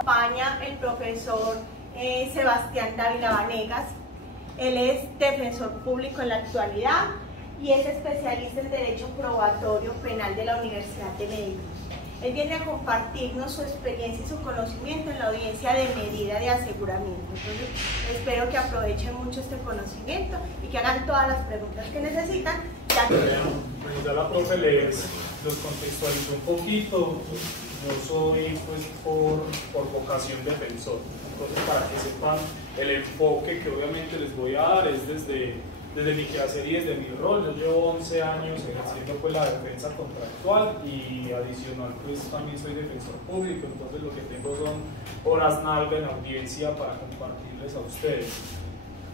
Acompaña el profesor Sebastián Dávila Vanegas. Él es defensor público en la actualidad y es especialista en Derecho Probatorio Penal de la Universidad de Medellín. Él viene a compartirnos su experiencia y su conocimiento en la audiencia de medida de aseguramiento. Entonces, espero que aprovechen mucho este conocimiento y que hagan todas las preguntas que necesitan. Ya la profe les los contextualizó un poquito. Yo soy por vocación defensor. Entonces, para que sepan el enfoque que obviamente les voy a dar es desde mi quehacer y desde mi rol. Yo llevo 11 años ejerciendo la defensa contractual y adicional también soy defensor público, entonces lo que tengo son horas nalga en audiencia para compartirles a ustedes.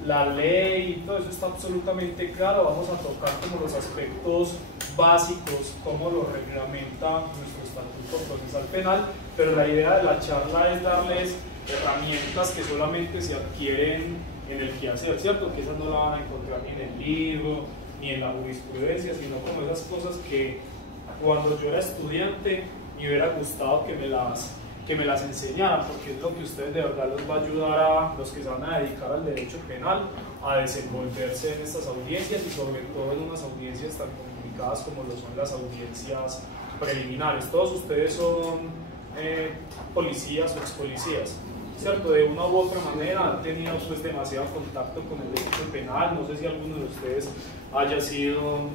La ley y todo eso está absolutamente claro. Vamos a tocar como los aspectos básicos, cómo lo reglamenta nuestro Estatuto Procesal Penal, pero la idea de la charla es darles herramientas que solamente se adquieren en el quehacer, ¿cierto? Que esas no la van a encontrar ni en el libro, ni en la jurisprudencia, sino como esas cosas que cuando yo era estudiante me hubiera gustado que me las enseñaran, porque es lo que ustedes de verdad les va a ayudar a los que se van a dedicar al derecho penal a desenvolverse en estas audiencias y sobre todo en unas audiencias tan complicadas como lo son las audiencias preliminares. Todos ustedes son policías o expolicías, ¿cierto? De una u otra manera han tenido demasiado contacto con el derecho penal. No sé si alguno de ustedes haya sido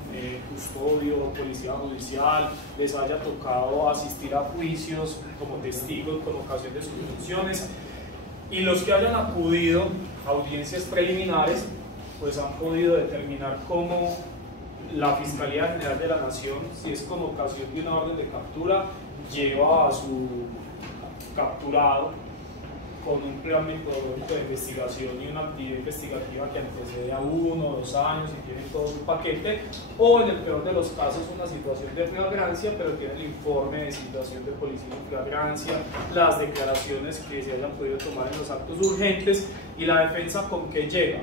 custodio, policía judicial, les haya tocado asistir a juicios como testigos con ocasión de sus funciones, y los que hayan acudido a audiencias preliminares pues han podido determinar cómo la Fiscalía General de la Nación, si es con ocasión de una orden de captura, lleva a su capturado con un plan metodológico de investigación y una actividad investigativa que antecede a 1 o 2 años y tiene todo un paquete, o en el peor de los casos una situación de flagrancia, pero tiene el informe de situación de policía en flagrancia, las declaraciones que se hayan podido tomar en los actos urgentes, y la defensa con qué llega,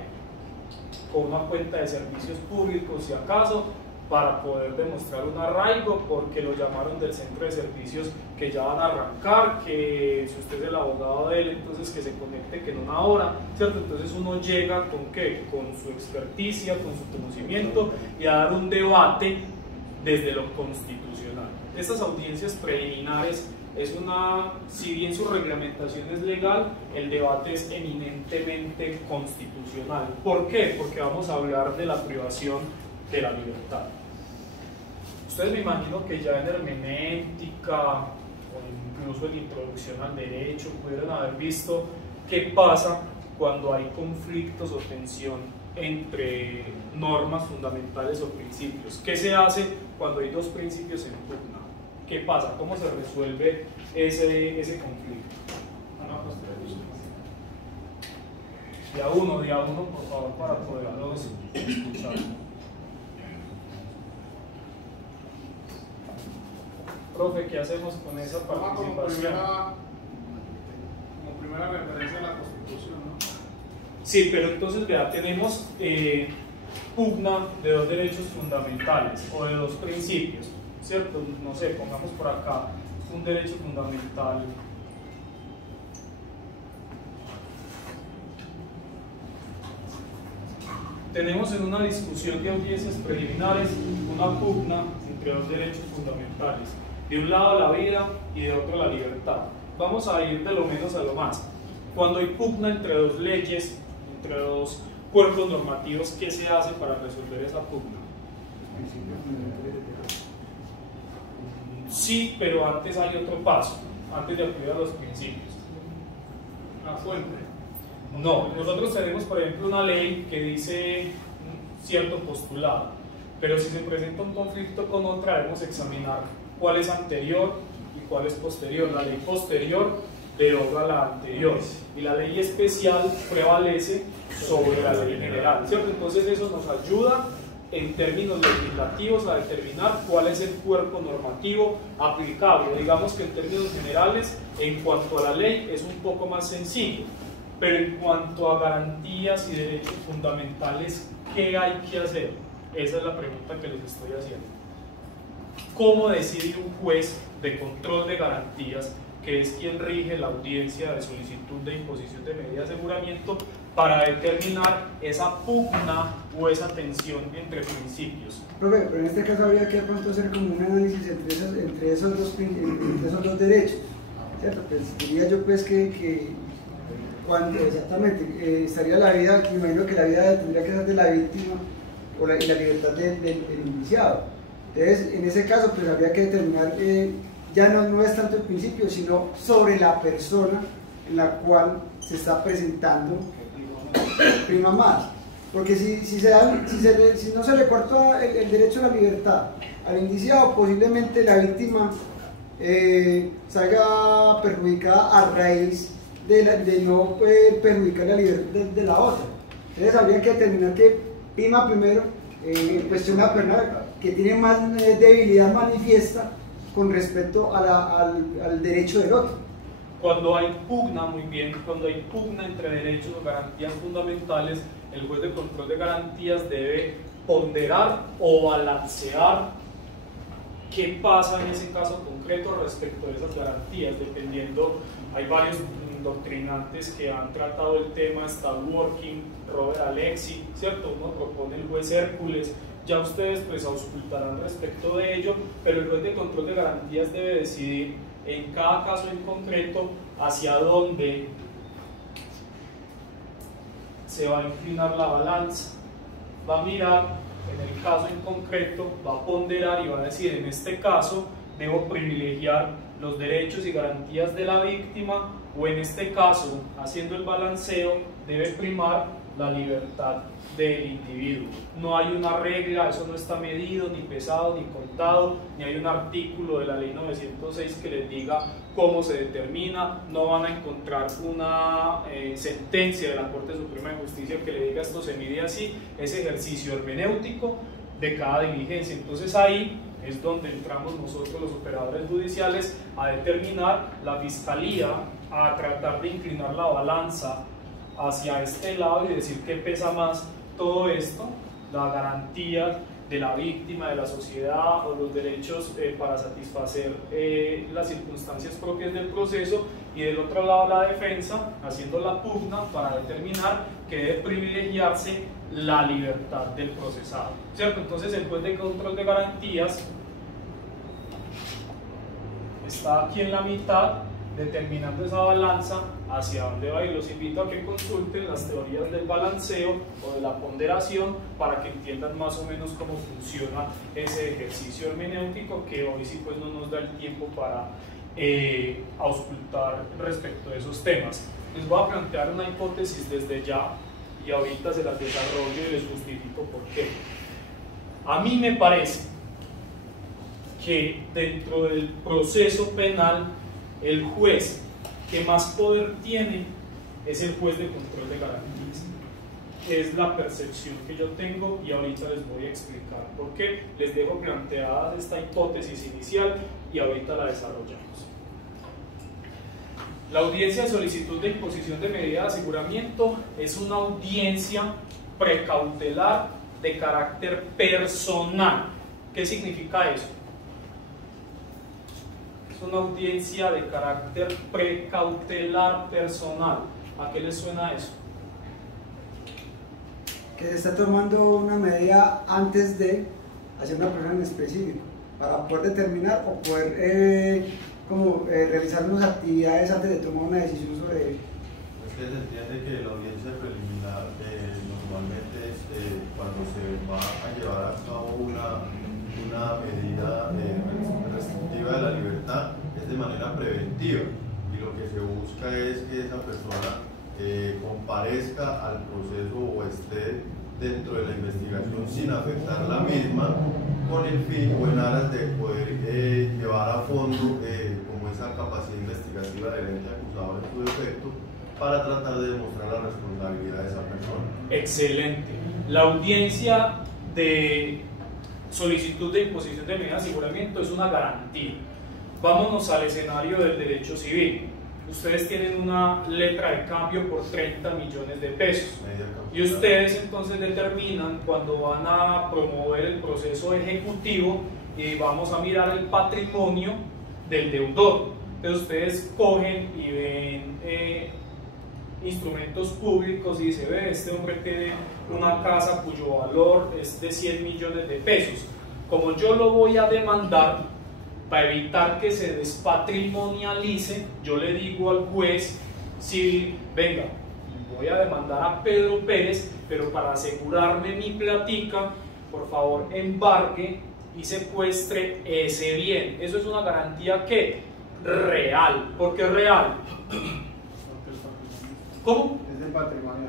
con una cuenta de servicios públicos si acaso, para poder demostrar un arraigo, porque lo llamaron del centro de servicios que ya van a arrancar, que si usted es el abogado de él, entonces que se conecte que en una hora, ¿cierto? Entonces uno llega con ¿qué? Con su experticia, con su conocimiento, y a dar un debate desde lo constitucional. Estas audiencias preliminares es si bien su reglamentación es legal, el debate es eminentemente constitucional. ¿Por qué? Porque vamos a hablar de la privación de la libertad. Ustedes me imagino que ya en hermenéutica o incluso en introducción al derecho pudieron haber visto qué pasa cuando hay conflictos o tensión entre normas fundamentales o principios. ¿Qué se hace cuando hay dos principios en pugna? ¿Qué pasa? ¿Cómo se resuelve ese conflicto? De a uno, por favor, para poderlos escuchar. Profe, ¿qué hacemos con esa participación? Como primera referencia a la Constitución, ¿no? Sí, pero entonces, vea, tenemos pugna de dos derechos fundamentales o de dos principios, ¿cierto? No sé, pongamos por acá un derecho fundamental. Tenemos en una discusión de audiencias preliminares una pugna entre dos derechos fundamentales. De un lado la vida y de otro la libertad. Vamos a ir de lo menos a lo más. Cuando hay pugna entre dos leyes, entre dos cuerpos normativos, ¿qué se hace para resolver esa pugna? Sí, pero antes hay otro paso, antes de acudir a los principios. La fuente. No, nosotros tenemos por ejemplo una ley que dice cierto postulado, pero si se presenta un conflicto con otra debemos examinar cuál es anterior y cuál es posterior. La ley posterior deroga la anterior y la ley especial prevalece sobre la ley general, ¿cierto? Entonces eso nos ayuda en términos legislativos a determinar cuál es el cuerpo normativo aplicable. Digamos que en términos generales, en cuanto a la ley es un poco más sencillo, pero en cuanto a garantías y derechos fundamentales, ¿qué hay que hacer? Esa es la pregunta que les estoy haciendo. ¿Cómo decide un juez de control de garantías que es quien rige la audiencia de solicitud de imposición de medida de aseguramiento para determinar esa pugna o esa tensión entre principios. Profe, pero en este caso habría que de pronto hacer como un análisis entre esos dos derechos, ¿cierto? Pues diría yo pues que cuando exactamente estaría la vida, me imagino que la vida tendría que ser de la víctima y la libertad del indiciado. Entonces, en ese caso, pues habría que determinar, ya no es tanto el principio, sino sobre la persona en la cual se está presentando prima más. Porque si no se le corta el derecho a la libertad al indiciado, posiblemente la víctima salga perjudicada a raíz de no perjudicar la libertad de la otra. Entonces habría que determinar que prima primero en cuestión de la persona que tiene más debilidad manifiesta con respecto al derecho del otro. Cuando hay pugna, muy bien, cuando hay pugna entre derechos o garantías fundamentales, el juez de control de garantías debe ponderar o balancear qué pasa en ese caso concreto respecto de esas garantías, dependiendo. Hay varios doctrinantes que han tratado el tema, está Working, Robert Alexi, ¿cierto? Uno propone el juez Hércules, ya ustedes pues auscultarán respecto de ello, pero el juez de control de garantías debe decidir en cada caso en concreto hacia dónde se va a inclinar la balanza, va a mirar en el caso en concreto, va a ponderar y va a decir, en este caso debo privilegiar los derechos y garantías de la víctima, o en este caso, haciendo el balanceo, debe primar la libertad del individuo. No hay una regla, eso no está medido, ni pesado, ni contado, ni hay un artículo de la ley 906 que les diga cómo se determina. No van a encontrar una sentencia de la Corte Suprema de Justicia que le diga esto se mide así. Es ejercicio hermenéutico de cada diligencia. Entonces ahí es donde entramos nosotros los operadores judiciales a determinar, la fiscalía a tratar de inclinar la balanza hacia este lado y decir qué pesa más todo esto, la garantía de la víctima, de la sociedad o los derechos para satisfacer las circunstancias propias del proceso, y del otro lado la defensa haciendo la pugna para determinar que debe privilegiarse la libertad del procesado, ¿cierto? Entonces el juez de control de garantías está aquí en la mitad determinando esa balanza hacia dónde va, y los invito a que consulten las teorías del balanceo o de la ponderación para que entiendan más o menos cómo funciona ese ejercicio hermenéutico, que hoy sí pues no nos da el tiempo para auscultar respecto de esos temas. Les voy a plantear una hipótesis desde ya y ahorita se las desarrollo y les justifico por qué. A mí me parece que dentro del proceso penal el juez que más poder tiene es el juez de control de garantías. Es la percepción que yo tengo y ahorita les voy a explicar por qué. Les dejo planteada esta hipótesis inicial y ahorita la desarrollamos. La audiencia de solicitud de imposición de medida de aseguramiento es una audiencia precautelar de carácter personal. ¿Qué significa eso? Es una audiencia de carácter precautelar personal. ¿A qué les suena eso? Que se está tomando una medida antes de hacer una persona en específico, para poder determinar o poder realizar unas actividades antes de tomar una decisión sobre ello. Es que se entiende que la audiencia preliminar normalmente cuando se va a llevar a cabo una medida restrictiva de la libertad es de manera preventiva, y lo que se busca es que esa persona comparezca al proceso o esté dentro de la investigación sin afectar la misma, con el fin o en aras de poder llevar a fondo como esa capacidad investigativa del ente acusado en su defecto, para tratar de demostrar la responsabilidad de esa persona. Excelente. La audiencia de solicitud de imposición de medida de aseguramiento es una garantía. Vámonos al escenario del derecho civil. Ustedes tienen una letra de cambio por 30 millones de pesos y ustedes entonces determinan cuando van a promover el proceso ejecutivo y vamos a mirar el patrimonio del deudor. Entonces ustedes cogen y ven instrumentos públicos y dicen, ve, este hombre tiene una casa cuyo valor es de 100 millones de pesos. Como yo lo voy a demandar, para evitar que se despatrimonialice, yo le digo al juez civil, venga, voy a demandar a Pedro Pérez, pero para asegurarme mi platica, por favor embargue y secuestre ese bien. Eso es una garantía que real. ¿Por qué real? ¿Cómo? Es del patrimonio.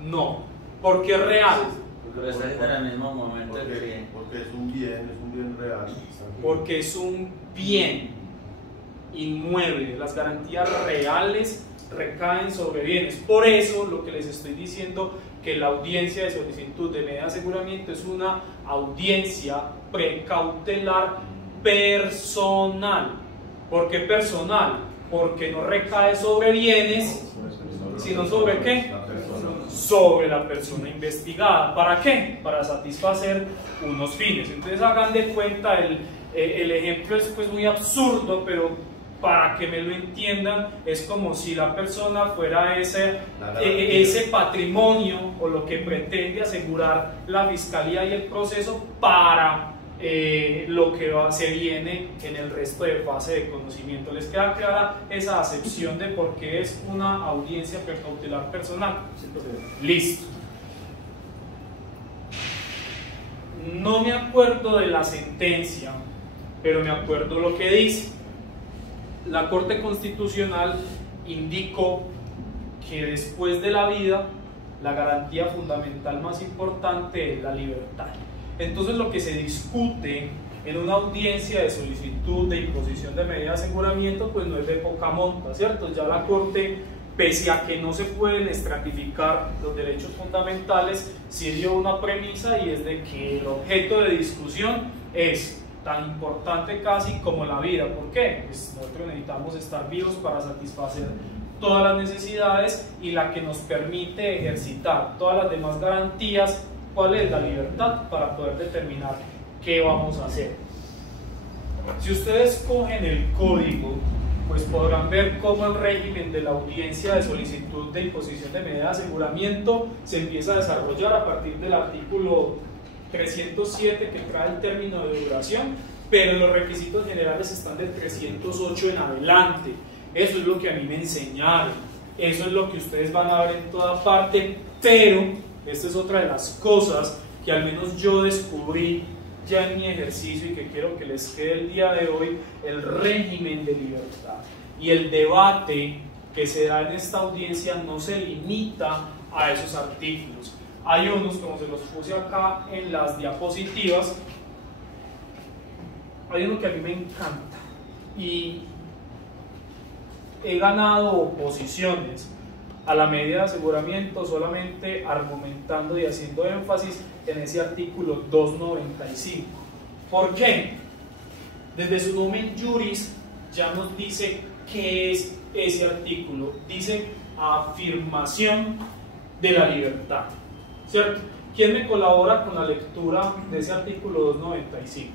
No, porque es real. Pero está en el mismo momento del bien. Porque es un bien real. Porque es un bien inmueble. Las garantías reales recaen sobre bienes. Por eso lo que les estoy diciendo, que la audiencia de solicitud de medida de aseguramiento es una audiencia precautelar personal. ¿Por qué personal? Porque no recae sobre bienes, sino sobre ¿qué? Sobre la persona investigada. ¿Para qué? Para satisfacer unos fines. Entonces hagan de cuenta, el ejemplo es pues muy absurdo, pero para que me lo entiendan, es como si la persona fuera ese patrimonio o lo que pretende asegurar la fiscalía y el proceso para lo que se viene en el resto de fase de conocimiento. ¿Les queda clara esa acepción de por qué es una audiencia precautelar personal? Listo. No me acuerdo de la sentencia, pero me acuerdo lo que dice. La Corte Constitucional indicó que después de la vida, la garantía fundamental más importante es la libertad. Entonces lo que se discute en una audiencia de solicitud de imposición de medida de aseguramiento, pues no es de poca monta, ¿cierto? Ya la Corte, pese a que no se pueden estratificar los derechos fundamentales, sí dio una premisa, y es de que el objeto de discusión es tan importante casi como la vida. ¿Por qué? Pues nosotros necesitamos estar vivos para satisfacer todas las necesidades, y la que nos permite ejercitar todas las demás garantías, ¿cuál es? La libertad, para poder determinar qué vamos a hacer. Si ustedes cogen el código, pues podrán ver cómo el régimen de la audiencia de solicitud de imposición de medida de aseguramiento se empieza a desarrollar a partir del artículo 307, que trae el término de duración, pero los requisitos generales están del 308 en adelante. Eso es lo que a mí me enseñaron, eso es lo que ustedes van a ver en toda parte, pero esta es otra de las cosas que al menos yo descubrí ya en mi ejercicio y que quiero que les quede el día de hoy: el régimen de libertad. Y el debate que se da en esta audiencia no se limita a esos artículos. Hay unos, como se los puse acá en las diapositivas, hay uno que a mí me encanta y he ganado oposiciones a la medida de aseguramiento solamente argumentando y haciendo énfasis en ese artículo 295. ¿Por qué? Desde su nomen juris ya nos dice qué es ese artículo. Dice afirmación de la libertad, ¿cierto? ¿Quién me colabora con la lectura de ese artículo 295?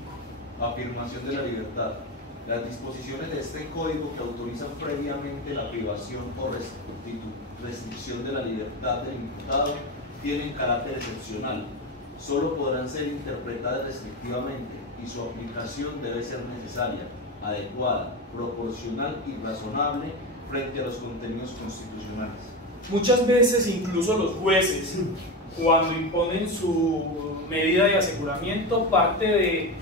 Afirmación de la libertad. Las disposiciones de este código que autorizan previamente la privación o restricción de la libertad del imputado tienen carácter excepcional. Solo podrán ser interpretadas restrictivamente y su aplicación debe ser necesaria, adecuada, proporcional y razonable frente a los contenidos constitucionales. Muchas veces incluso los jueces, cuando imponen su medida de aseguramiento, parte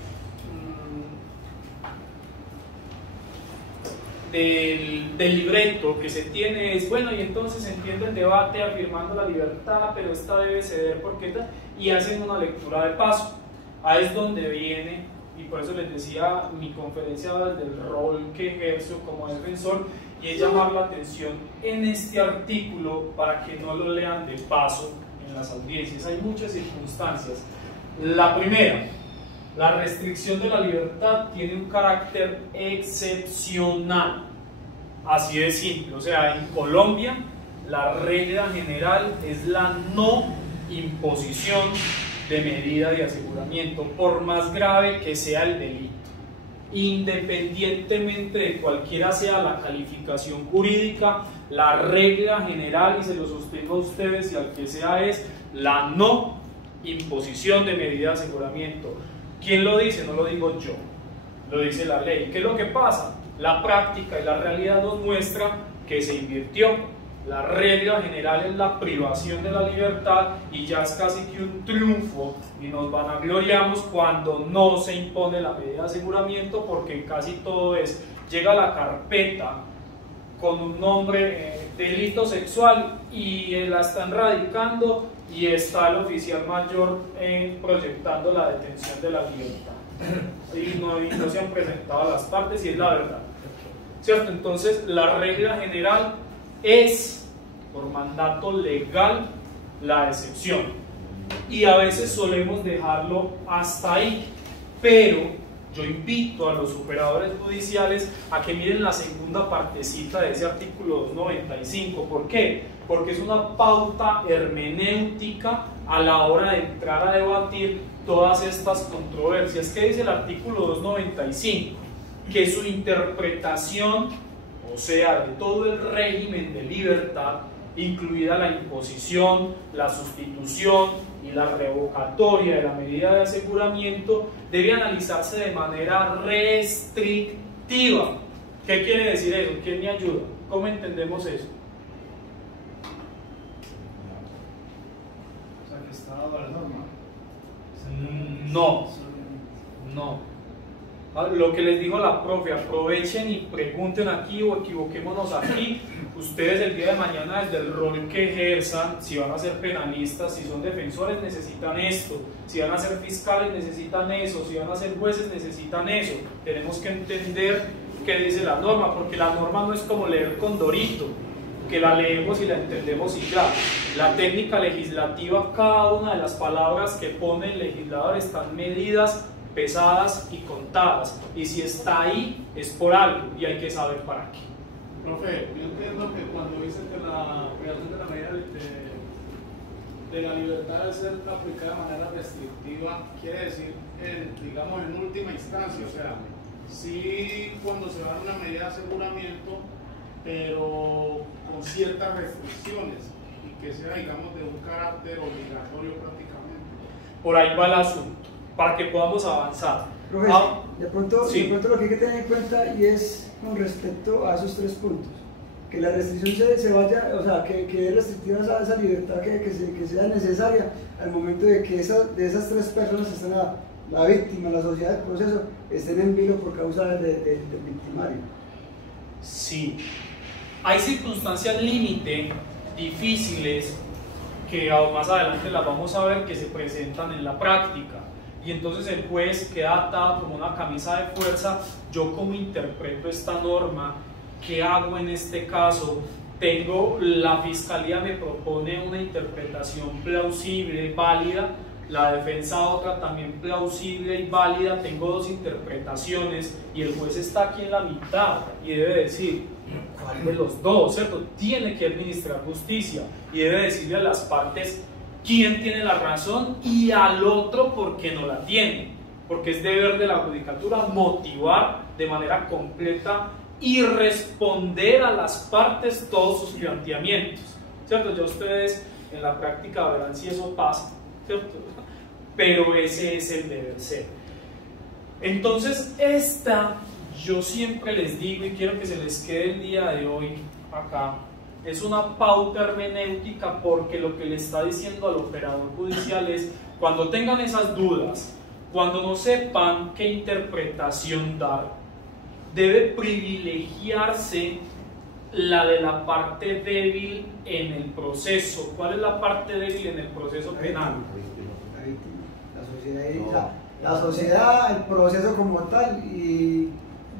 del libreto que se tiene es, bueno, y entonces entiende el debate afirmando la libertad, pero esta debe ceder porque tal, y hacen una lectura de paso. Ahí es donde viene, y por eso les decía, mi conferencia del rol que ejerzo como defensor, y es llamar la atención en este artículo para que no lo lean de paso en las audiencias. Hay muchas circunstancias. La primera, la restricción de la libertad tiene un carácter excepcional, así de simple. O sea, en Colombia la regla general es la no imposición de medida de aseguramiento, por más grave que sea el delito. independientemente de cualquiera sea la calificación jurídica, la regla general, y se lo sostengo a ustedes y al que sea, es la no imposición de medida de aseguramiento. ¿Quién lo dice? No lo digo yo, lo dice la ley. ¿Qué es lo que pasa? La práctica y la realidad nos muestra que se invirtió. La regla general es la privación de la libertad y ya es casi que un triunfo y nos vanagloriamos cuando no se impone la medida de aseguramiento, porque en casi todo es, llega la carpeta con un nombre, delito sexual, y la están radicando y está el oficial mayor proyectando la detención de la libertad y no se han presentado las partes, y es la verdad, ¿cierto? Entonces la regla general es por mandato legal la excepción, y a veces solemos dejarlo hasta ahí, pero yo invito a los operadores judiciales a que miren la segunda partecita de ese artículo 295. ¿Por qué? Porque es una pauta hermenéutica a la hora de entrar a debatir todas estas controversias. ¿Qué dice el artículo 295? Que su interpretación, o sea, de todo el régimen de libertad, incluida la imposición, la sustitución y la revocatoria de la medida de aseguramiento, debe analizarse de manera restrictiva. ¿Qué quiere decir eso? ¿Quién me ayuda? ¿Cómo entendemos eso? O sea, que está dado la norma. No. Lo que les dijo la profe, aprovechen y pregunten aquí o equivoquémonos aquí. Ustedes el día de mañana, desde el rol que ejerzan, si van a ser penalistas, si son defensores, necesitan esto, si van a ser fiscales, necesitan eso, si van a ser jueces, necesitan eso. Tenemos que entender qué dice la norma, porque la norma no es como leer Condorito, que la leemos y la entendemos y ya. La técnica legislativa, cada una de las palabras que pone el legislador están medidas, pesadas y contadas, y si está ahí es por algo y hay que saber para qué. Profe, yo entiendo que cuando dicen que la creación de la medida de la libertad debe ser aplicada de manera restrictiva, quiere decir, digamos, en última instancia, o sea, sí cuando se va a dar una medida de aseguramiento, pero con ciertas restricciones y que sea, digamos, de un carácter obligatorio prácticamente. Por ahí va el asunto, para que podamos avanzar. Profesor, de pronto sí. Lo que hay que tener en cuenta, y es con respecto a esos tres puntos, que la restricción se vaya, o sea, que es restrictiva esa libertad que sea necesaria al momento de que de esas tres personas que están, la víctima, la sociedad del proceso, estén en vilo por causa del victimario. Sí, hay circunstancias límite difíciles que más adelante las vamos a ver, que se presentan en la práctica, y entonces el juez queda atado como una camisa de fuerza. Yo cómo interpreto esta norma, ¿qué hago en este caso? La fiscalía me propone una interpretación plausible, válida, la defensa otra también plausible y válida, tengo dos interpretaciones y el juez está aquí en la mitad y debe decir cuál de los dos, ¿cierto? Tiene que administrar justicia y debe decirle a las partes quién tiene la razón y al otro por qué no la tiene, porque es deber de la judicatura motivar de manera completa y responder a las partes todos sus planteamientos, ¿cierto? Ya ustedes en la práctica verán si eso pasa, ¿cierto? Pero ese es el deber ser. Entonces yo siempre les digo y quiero que se les quede el día de hoy acá, es una pauta hermenéutica, porque lo que le está diciendo al operador judicial es, cuando tengan esas dudas, cuando no sepan qué interpretación dar, debe privilegiarse la de la parte débil en el proceso. ¿Cuál es la parte débil en el proceso penal? La sociedad, el proceso como tal, y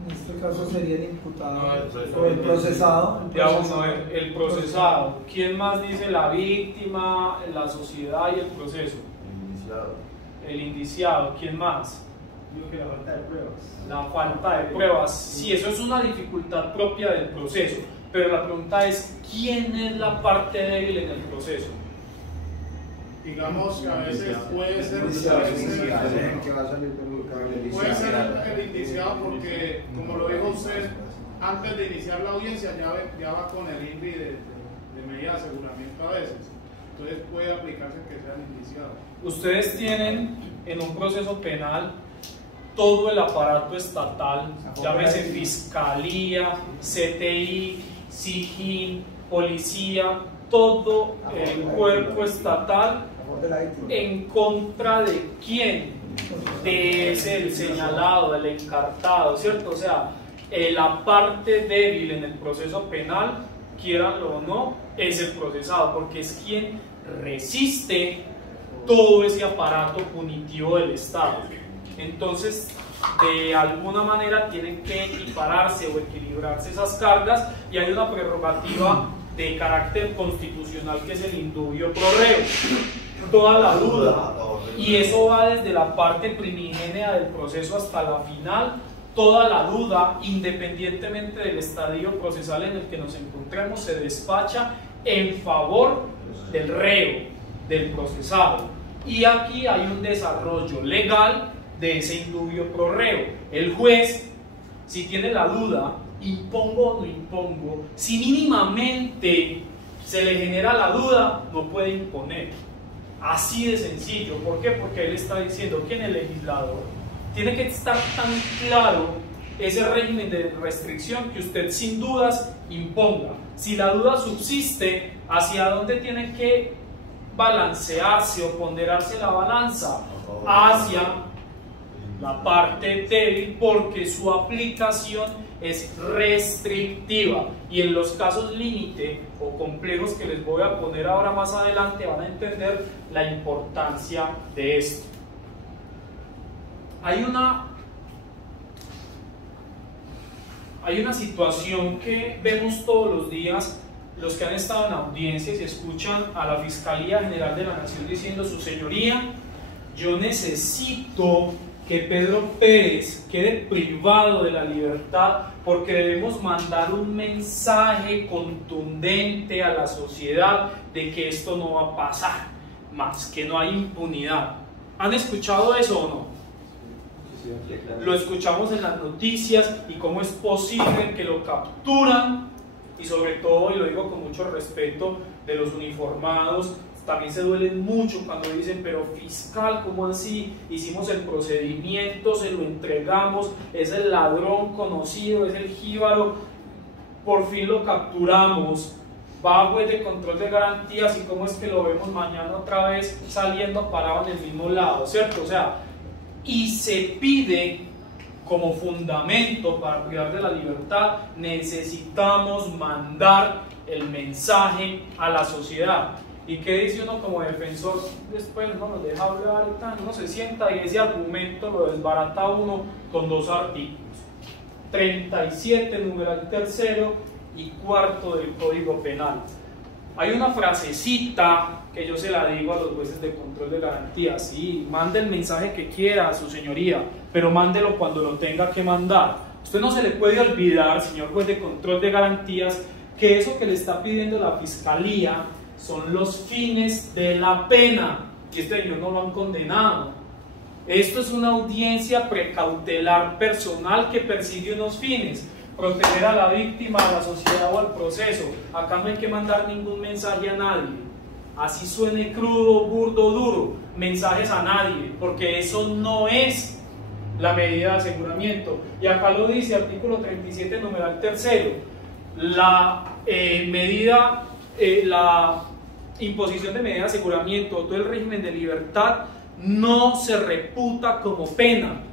en este caso sería el imputado No, o el procesado. Ya vamos a ver, el procesado. ¿Quién más dice? La víctima, la sociedad y el proceso. El indiciado. ¿Quién más? Digo que la falta de pruebas. La falta de pruebas. Sí, eso es una dificultad propia del proceso, pero la pregunta es, ¿quién es la parte débil en el proceso? digamos que a veces puede ser el indiciado porque, como lo dijo usted, antes de iniciar la audiencia ya va con el INVI de medida de aseguramiento a veces. Entonces puede aplicarse que sean indiciados. Ustedes tienen en un proceso penal todo el aparato estatal, llámese Fiscalía, CTI, SIGIN, Policía, todo el cuerpo estatal en contra de quién, de ese el señalado, del encartado, ¿cierto? O sea, la parte débil en el proceso penal, quieranlo o no, es el procesado, porque es quien resiste todo ese aparato punitivo del Estado. Entonces, de alguna manera tienen que equipararse o equilibrarse esas cargas, y hay una prerrogativa de carácter constitucional que es el indubio pro reo. Toda la duda, y eso va desde la parte primigenia del proceso hasta la final, toda la duda, independientemente del estadio procesal en el que nos encontremos, se despacha en favor del reo, del procesado. Y aquí hay un desarrollo legal de ese indubio pro reo. El juez, si tiene la duda, impongo o no impongo, si mínimamente se le genera la duda, no puede imponer. Así de sencillo. ¿Por qué? Porque él está diciendo que en el legislador tiene que estar tan claro ese régimen de restricción que usted sin dudas imponga. Si la duda subsiste, ¿hacia dónde tiene que balancearse o ponderarse la balanza? Hacia la parte débil, porque su aplicación es restrictiva, y en los casos límite o complejos que les voy a poner ahora más adelante van a entender la importancia de esto. Hay una situación que vemos todos los días los que han estado en audiencias y escuchan a la Fiscalía General de la Nación diciendo: su señoría, yo necesito que Pedro Pérez quede privado de la libertad porque debemos mandar un mensaje contundente a la sociedad de que esto no va a pasar más, que no hay impunidad. ¿Han escuchado eso o no? Lo escuchamos en las noticias, y cómo es posible que lo capturan, y sobre todo, y lo digo con mucho respeto, de los uniformados. También se duelen mucho cuando dicen: pero fiscal, ¿cómo así? Hicimos el procedimiento, se lo entregamos, es el ladrón conocido, es el jíbaro, por fin lo capturamos, va juez de control de garantías, y cómo es que lo vemos mañana otra vez saliendo parado en el mismo lado, ¿cierto? O sea, y se pide como fundamento para privar de la libertad: necesitamos mandar el mensaje a la sociedad. ¿Y qué dice uno como defensor? Después no nos deja hablar y tal, uno se sienta y ese argumento lo desbarata uno con dos artículos: 37, numeral tercero, y cuarto del Código Penal. Hay una frasecita que yo se la digo a los jueces de control de garantías: sí, mande el mensaje que quiera, su señoría, pero mándelo cuando lo tenga que mandar. Usted no se le puede olvidar, señor juez de control de garantías, que eso que le está pidiendo la Fiscalía son los fines de la pena, y este señor no lo han condenado. Esto es una audiencia precautelar personal que persigue unos fines: proteger a la víctima, a la sociedad o al proceso. Acá no hay que mandar ningún mensaje a nadie, así suene crudo, burdo, duro, mensajes a nadie, porque eso no es la medida de aseguramiento. Y acá lo dice, artículo 37, numeral tercero: la la imposición de medida de aseguramiento o todo el régimen de libertad no se reputa como pena.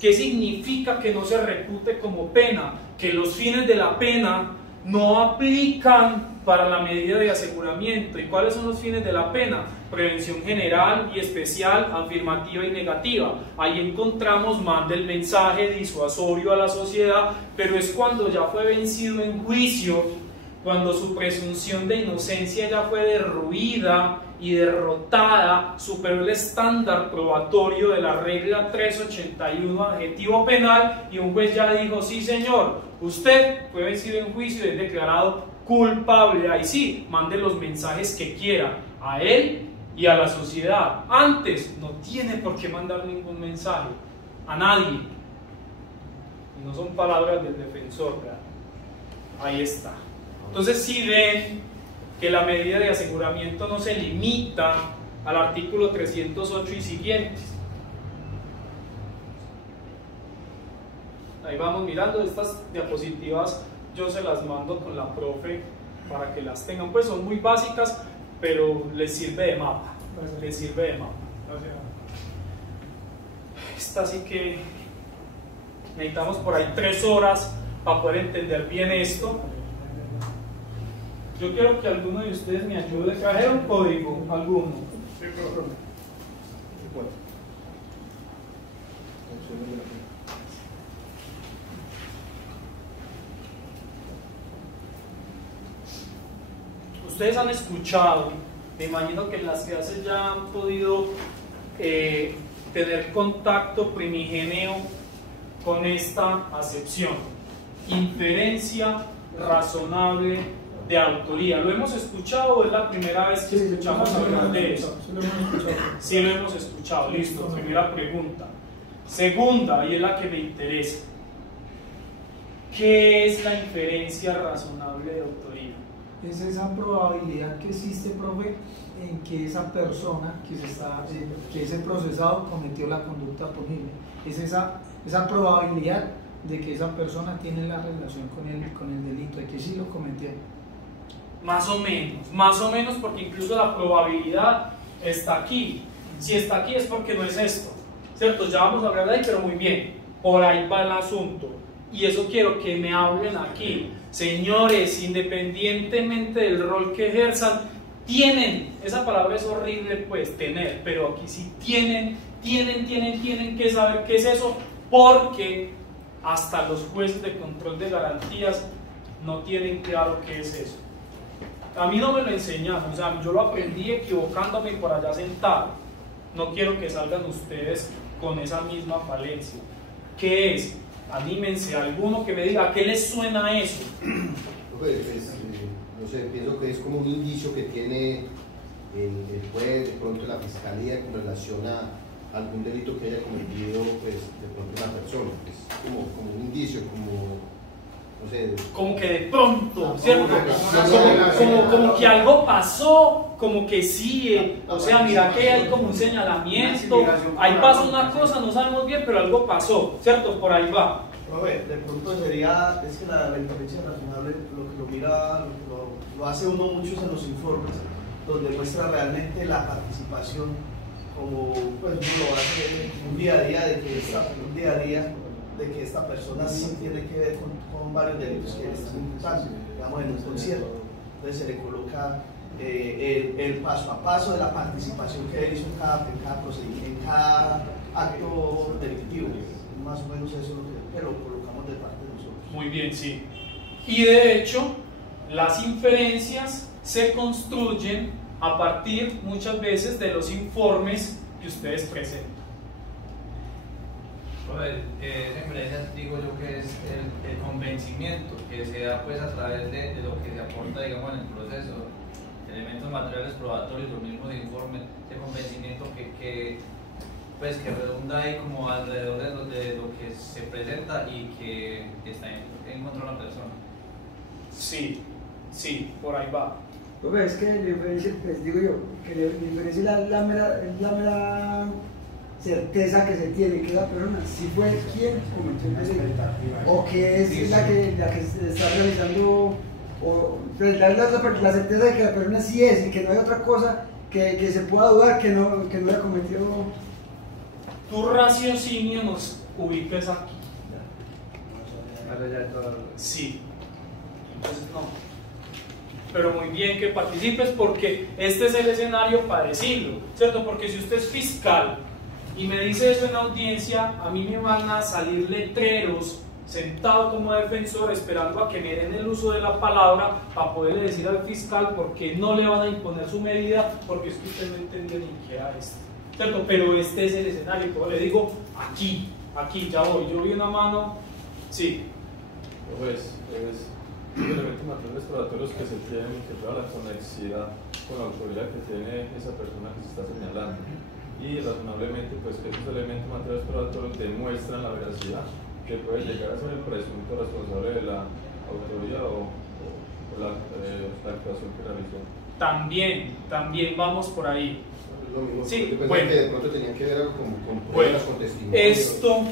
¿Qué significa que no se repute como pena? Que los fines de la pena no aplican para la medida de aseguramiento. ¿Y cuáles son los fines de la pena? Prevención general y especial, afirmativa y negativa. Ahí encontramos: manda el mensaje disuasorio a la sociedad, pero es cuando ya fue vencido en juicio, cuando su presunción de inocencia ya fue derruida y derrotada, superó el estándar probatorio de la regla 381 adjetivo penal, y un juez ya dijo: sí señor, usted fue vencido en juicio y es declarado culpable. Ahí sí, mande los mensajes que quiera, a él y a la sociedad. Antes no tiene por qué mandar ningún mensaje a nadie. Y no son palabras del defensor, ¿verdad? Ahí está. Entonces, si ven que la medida de aseguramiento no se limita al artículo 308 y siguientes. Ahí vamos mirando. Estas diapositivas yo se las mando con la profe para que las tengan, pues son muy básicas, pero les sirve de mapa. Les sirve de mapa. Esta sí que necesitamos por ahí 3 horas para poder entender bien esto. Yo quiero que alguno de ustedes me ayude. ¿Trajeron código? ¿Alguno? Sí, profe. Ustedes han escuchado, me imagino que en las clases ya han podido tener contacto primigenio con esta acepción: inferencia razonable de autoría. ¿Lo hemos escuchado o es la primera vez que escuchamos hablar de eso? Sí, lo hemos escuchado. Listo, primera pregunta. Segunda, y es la que me interesa: ¿qué es la inferencia razonable de autoría? Es esa probabilidad que existe, profe, en que esa persona que ese procesado cometió la conducta punible. Es esa probabilidad de que esa persona tiene la relación con el delito, de que sí lo cometió. Más o menos, porque incluso la probabilidad está aquí. Si está aquí es porque no es esto, ¿cierto? Ya vamos a hablar de ahí, pero muy bien, por ahí va el asunto. Y eso quiero que me hablen aquí. Señores, independientemente del rol que ejerzan, tienen, esa palabra es horrible, pues, tener, pero aquí sí tienen que saber qué es eso, porque hasta los jueces de control de garantías no tienen claro qué es eso. A mí no me lo enseñaron, o sea, yo lo aprendí equivocándome por allá sentado. No quiero que salgan ustedes con esa misma falencia. ¿Qué es? Anímense, alguno que me diga, ¿a qué les suena eso? Pues, no sé, pienso que es como un indicio que tiene el juez, de pronto la fiscalía, con relación a algún delito que haya cometido, pues, de pronto una persona. Es como un indicio, como, no sé. Como que de pronto, ¿cierto? Como que algo pasó, como que sí, o sea, mira que hay como un señalamiento, ahí pasó una cosa, no sabemos bien, pero algo pasó, ¿cierto? Por ahí va. De pronto sería, es que la inferencia razonable lo mira, lo hace uno muchos en los informes, donde muestra realmente la participación, como pues uno lo hace un día a día de que esta persona sí tiene que ver con varios delitos que le están imputando, digamos en un concierto. Entonces se le coloca el paso a paso de la participación que él hizo en cada procedimiento, en cada acto delictivo. Más o menos eso es lo que lo colocamos de parte de nosotros. Muy bien, sí. Y de hecho, las inferencias se construyen a partir muchas veces de los informes que ustedes presentan. Esa inferencia, digo yo, que es el convencimiento que se da pues a través de lo que se aporta, digamos, en el proceso, elementos materiales probatorios, los mismos informes, ese convencimiento que redunda ahí como alrededor de lo que se presenta y que está en contra de la persona. Sí, por ahí va. Pues es que la inferencia, pues digo yo, que la inferencia es la mera certeza que se tiene que la persona si fue quien cometió el delito o que es la que se está realizando, o pues, la certeza de que la persona sí es y que no hay otra cosa que se pueda dudar que no haya cometido. Tu raciocinio nos ubicas aquí. Sí. Entonces no. Pero muy bien que participes, porque este es el escenario para decirlo, ¿cierto? Porque si usted es fiscal y me dice eso en audiencia, a mí me van a salir letreros sentado como defensor esperando a que me den el uso de la palabra para poderle decir al fiscal por qué no le van a imponer su medida, porque es que usted no entendió ni qué era esto, ¿cierto? Pero este es el escenario, como le digo, aquí, ya voy, yo vi una mano, sí. Pues, los elementos materiales probatorios que se tienen y que prueban la conexidad con la autoridad que tiene esa persona que se está señalando. Y razonablemente, pues esos elementos materiales probatorios demuestran la veracidad que puede llegar a ser el presunto responsable de la autoría o la actuación que realizó. También vamos por ahí. Sí, bueno, que de pronto tenía que ver algo con pruebas, con testimonios. Esto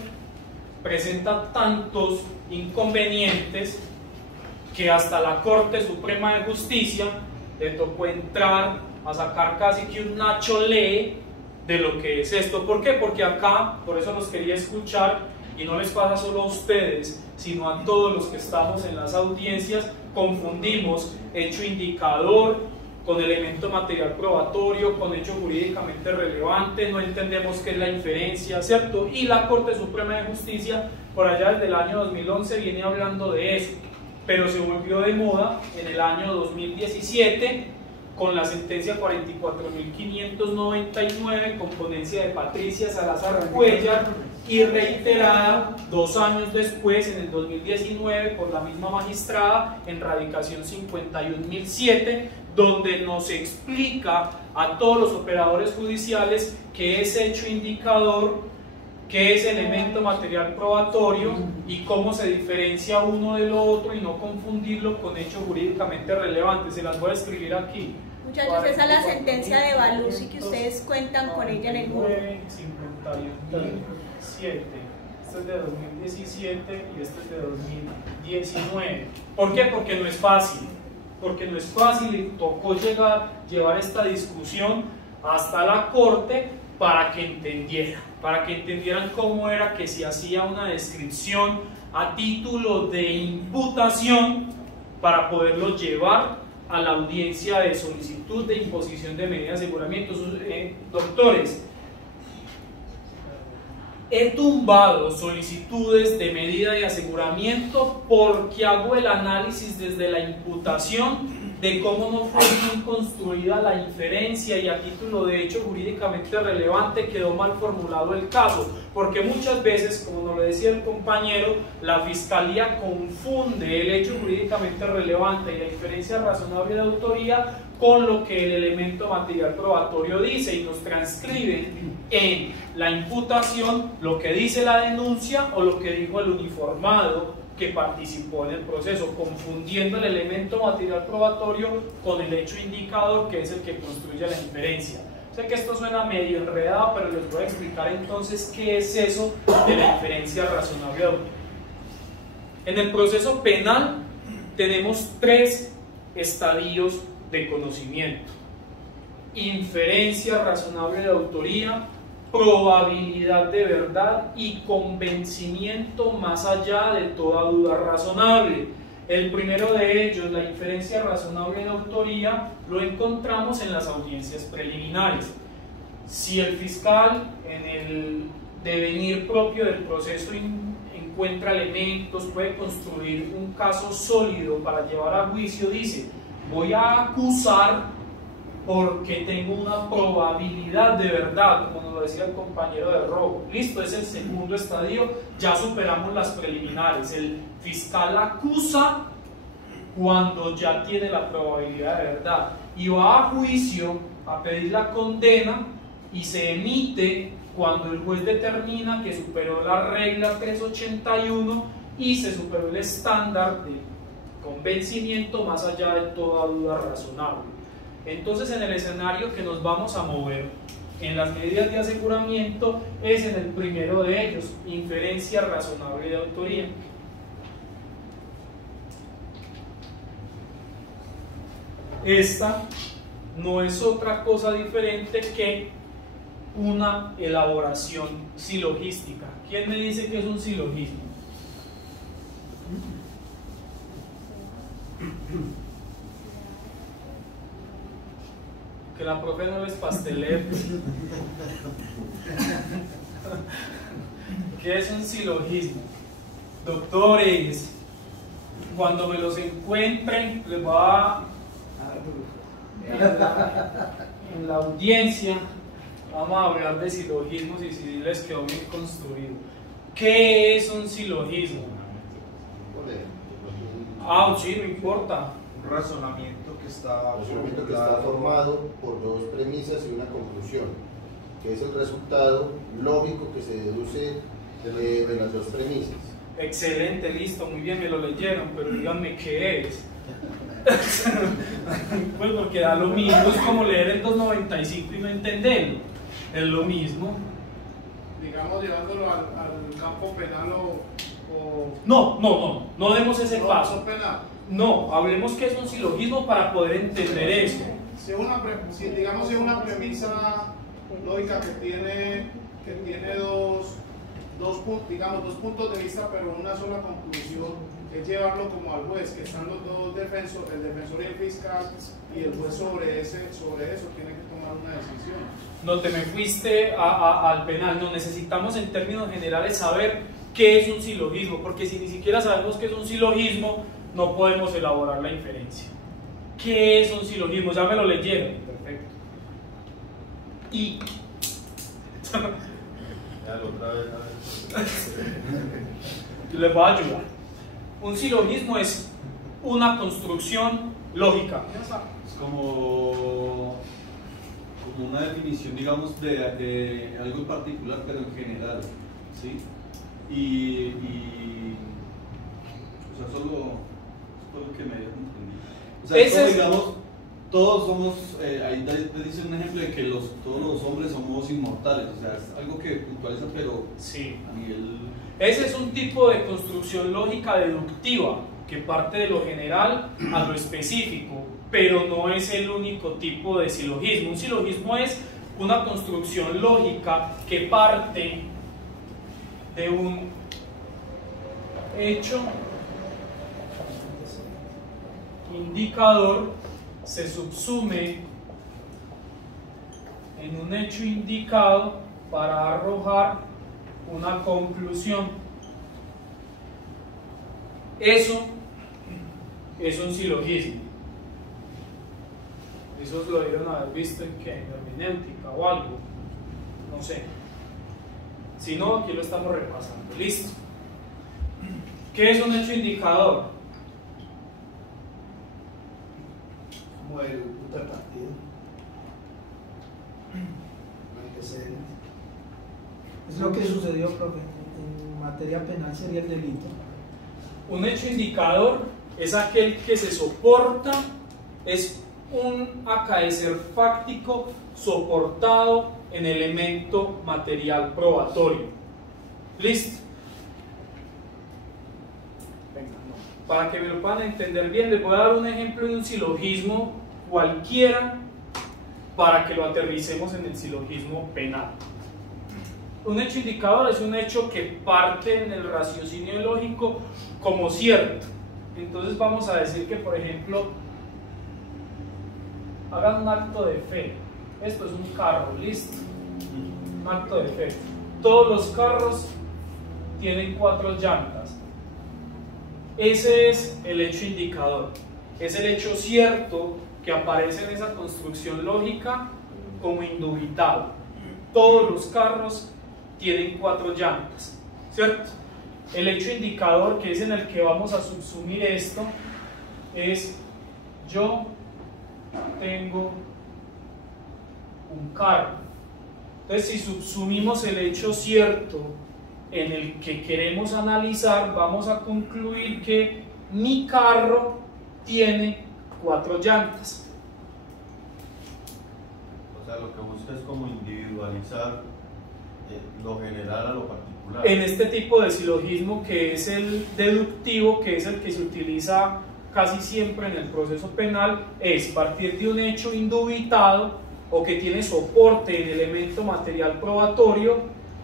presenta tantos inconvenientes que hasta la Corte Suprema de Justicia le tocó entrar a sacar casi que un Nacho Lee de lo que es esto. ¿Por qué? Porque acá, por eso los quería escuchar, y no les pasa solo a ustedes, sino a todos los que estamos en las audiencias, confundimos hecho indicador con elemento material probatorio, con hecho jurídicamente relevante, no entendemos qué es la inferencia, ¿cierto? Y la Corte Suprema de Justicia, por allá desde el año 2011, viene hablando de eso, pero se volvió de moda en el año 2017, con la sentencia 44.599 con ponencia de Patricia Salazar Cuellar y reiterada 2 años después, en el 2019, por la misma magistrada en radicación 51.007, donde nos explica a todos los operadores judiciales qué es hecho indicador, qué es elemento material probatorio y cómo se diferencia uno de lo otro y no confundirlo con hecho jurídicamente relevante. Se las voy a escribir aquí. Muchachos, esa es la sentencia de Balusi que ustedes cuentan con ella en el muro. 51.7. Este es de 2017 y este es de 2019. ¿Por qué? Porque no es fácil. Porque no es fácil y tocó llevar esta discusión hasta la Corte para que entendieran cómo era que se hacía una descripción a título de imputación para poderlo llevar a la audiencia de solicitud de imposición de medida de aseguramiento. Doctores, he tumbado solicitudes de medida de aseguramiento porque hago el análisis desde la imputación de cómo no fue bien construida la inferencia y a título de hecho jurídicamente relevante quedó mal formulado el caso, porque muchas veces, como nos lo decía el compañero, la Fiscalía confunde el hecho jurídicamente relevante y la inferencia razonable de autoría con lo que el elemento material probatorio dice y nos transcriben en la imputación lo que dice la denuncia o lo que dijo el uniformado que participó en el proceso, confundiendo el elemento material probatorio con el hecho indicador, que es el que construye la inferencia. Sé que esto suena medio enredado, pero les voy a explicar entonces qué es eso de la inferencia razonable de autoría. En el proceso penal tenemos 3 estadios de conocimiento: inferencia razonable de autoría, probabilidad de verdad y convencimiento más allá de toda duda razonable. El primero de ellos, la inferencia razonable de autoría, lo encontramos en las audiencias preliminares. Si el fiscal en el devenir propio del proceso encuentra elementos, puede construir un caso sólido para llevar a juicio, dice: voy a acusar porque tengo una probabilidad de verdad, como nos lo decía el compañero de rojo. Listo, es el segundo estadio, ya superamos las preliminares. El fiscal acusa cuando ya tiene la probabilidad de verdad y va a juicio a pedir la condena y se emite cuando el juez determina que superó la regla 381 y se superó el estándar de convencimiento más allá de toda duda razonable. Entonces, en el escenario que nos vamos a mover en las medidas de aseguramiento es en el primero de ellos, inferencia razonable de autoría. Esta no es otra cosa diferente que una elaboración silogística. ¿Quién me dice que es un silogismo? Que la profe no les pastelee. ¿Qué es un silogismo? Doctores, cuando me los encuentren, les voy a en la audiencia vamos a hablar de silogismos y si les quedó bien construido. ¿Qué es un silogismo? Ah, sí, no importa. Un razonamiento que está formado por dos premisas y una conclusión, que es el resultado lógico que se deduce de las dos premisas. Excelente, listo, muy bien, me lo leyeron, pero díganme qué es. Pues porque da lo mismo, es como leer el 295 y no entenderlo, es lo mismo. Digamos, llevándolo al campo penal No demos ese paso. Penal. No, hablemos que es un silogismo para poder entender eso. Si es una premisa lógica que tiene dos puntos de vista, pero una sola conclusión, es llevarlo como al juez, que están los dos defensores, el defensor y el fiscal, y el juez sobre eso tiene que tomar una decisión. No te me fuiste al penal, no, necesitamos en términos generales saber qué es un silogismo, porque si ni siquiera sabemos qué es un silogismo, no podemos elaborar la inferencia. ¿Qué es un silogismo? Ya me lo leyeron, perfecto. Y yo les voy a ayudar. Un silogismo es una construcción lógica. Es como una definición, digamos, de algo en particular, pero en general, ¿sí? O sea, solo es por lo que me entendí. O sea, Ese es como, digamos, todos somos, ahí te dice un ejemplo de que todos los hombres somos inmortales, o sea, es algo que puntualiza, pero sí, a nivel... Ese es un tipo de construcción lógica deductiva que parte de lo general a lo específico, pero no es el único tipo de silogismo. Un silogismo es una construcción lógica que parte de un hecho indicador, se subsume en un hecho indicado para arrojar una conclusión. Eso es un silogismo. Eso lo debieron haber visto en hermenéutica o algo, no sé. Si no, aquí lo estamos repasando. Listo. ¿Qué es un hecho indicador? Como el punto de partida, un antecedente. Es lo que sucedió, profe. En materia penal sería el delito. Un hecho indicador es aquel que se soporta, es un acaecer fáctico soportado en elemento material probatorio. ¿Listo? Venga, no. Para que me lo puedan entender bien, les voy a dar un ejemplo de un silogismo cualquiera para que lo aterricemos en el silogismo penal. Un hecho indicador es un hecho que parte en el raciocinio lógico como cierto. Entonces vamos a decir que, por ejemplo, hagan un acto de fe. Esto es un carro, listo. Un acto de fe. Todos los carros tienen 4 llantas. Ese es el hecho indicador. Es el hecho cierto que aparece en esa construcción lógica como indubitado. Todos los carros tienen 4 llantas, ¿cierto? El hecho indicador, que es en el que vamos a subsumir esto, es: yo tengo un carro. Entonces, si subsumimos el hecho cierto en el que queremos analizar, vamos a concluir que mi carro tiene 4 llantas. O sea, lo que busca es como individualizar lo general a lo particular. En este tipo de silogismo, que es el deductivo, que es el que se utiliza casi siempre en el proceso penal, es partir de un hecho indubitado o que tiene soporte en elemento material probatorio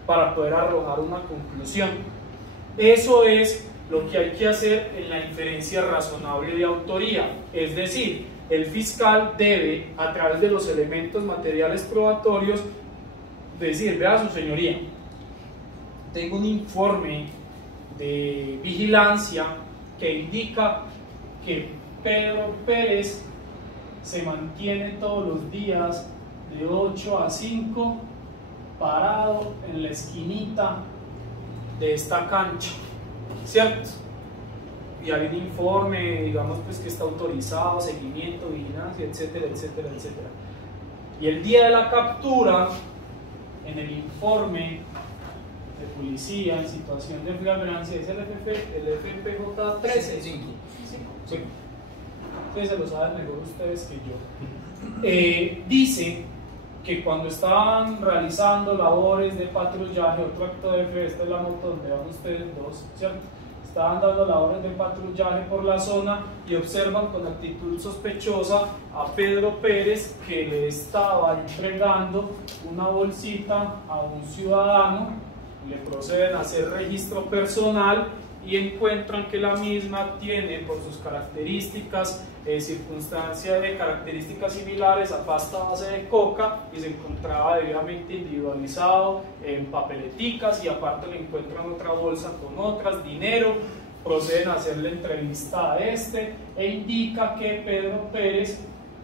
para poder arrojar una conclusión. Eso es lo que hay que hacer en la inferencia razonable de autoría, es decir, el fiscal debe, a través de los elementos materiales probatorios, decir: vea su señoría, tengo un informe de vigilancia que indica que Pedro Pérez se mantiene todos los días de 8 a 5 parado en la esquinita de esta cancha, ¿cierto? y hay un informe, digamos, pues que está autorizado, seguimiento, vigilancia, etcétera, etcétera, etcétera. Y el día de la captura, en el informe de policía en situación de flagrancia, es el FPJ 13. 5. Ustedes se lo saben mejor ustedes que yo. Dice que cuando estaban realizando labores de patrullaje, otro acto de fe, esta es la moto donde van ustedes dos, ¿cierto? Estaban dando labores de patrullaje por la zona y observan con actitud sospechosa a Pedro Pérez, que le estaba entregando una bolsita a un ciudadano. Le proceden a hacer registro personal y encuentran que la misma tiene, por sus características, circunstancias de características similares a pasta base de coca, y se encontraba debidamente individualizado en papeleticas, y aparte le encuentran otra bolsa con otras, dinero. Proceden a hacerle entrevista a este e indica que Pedro Pérez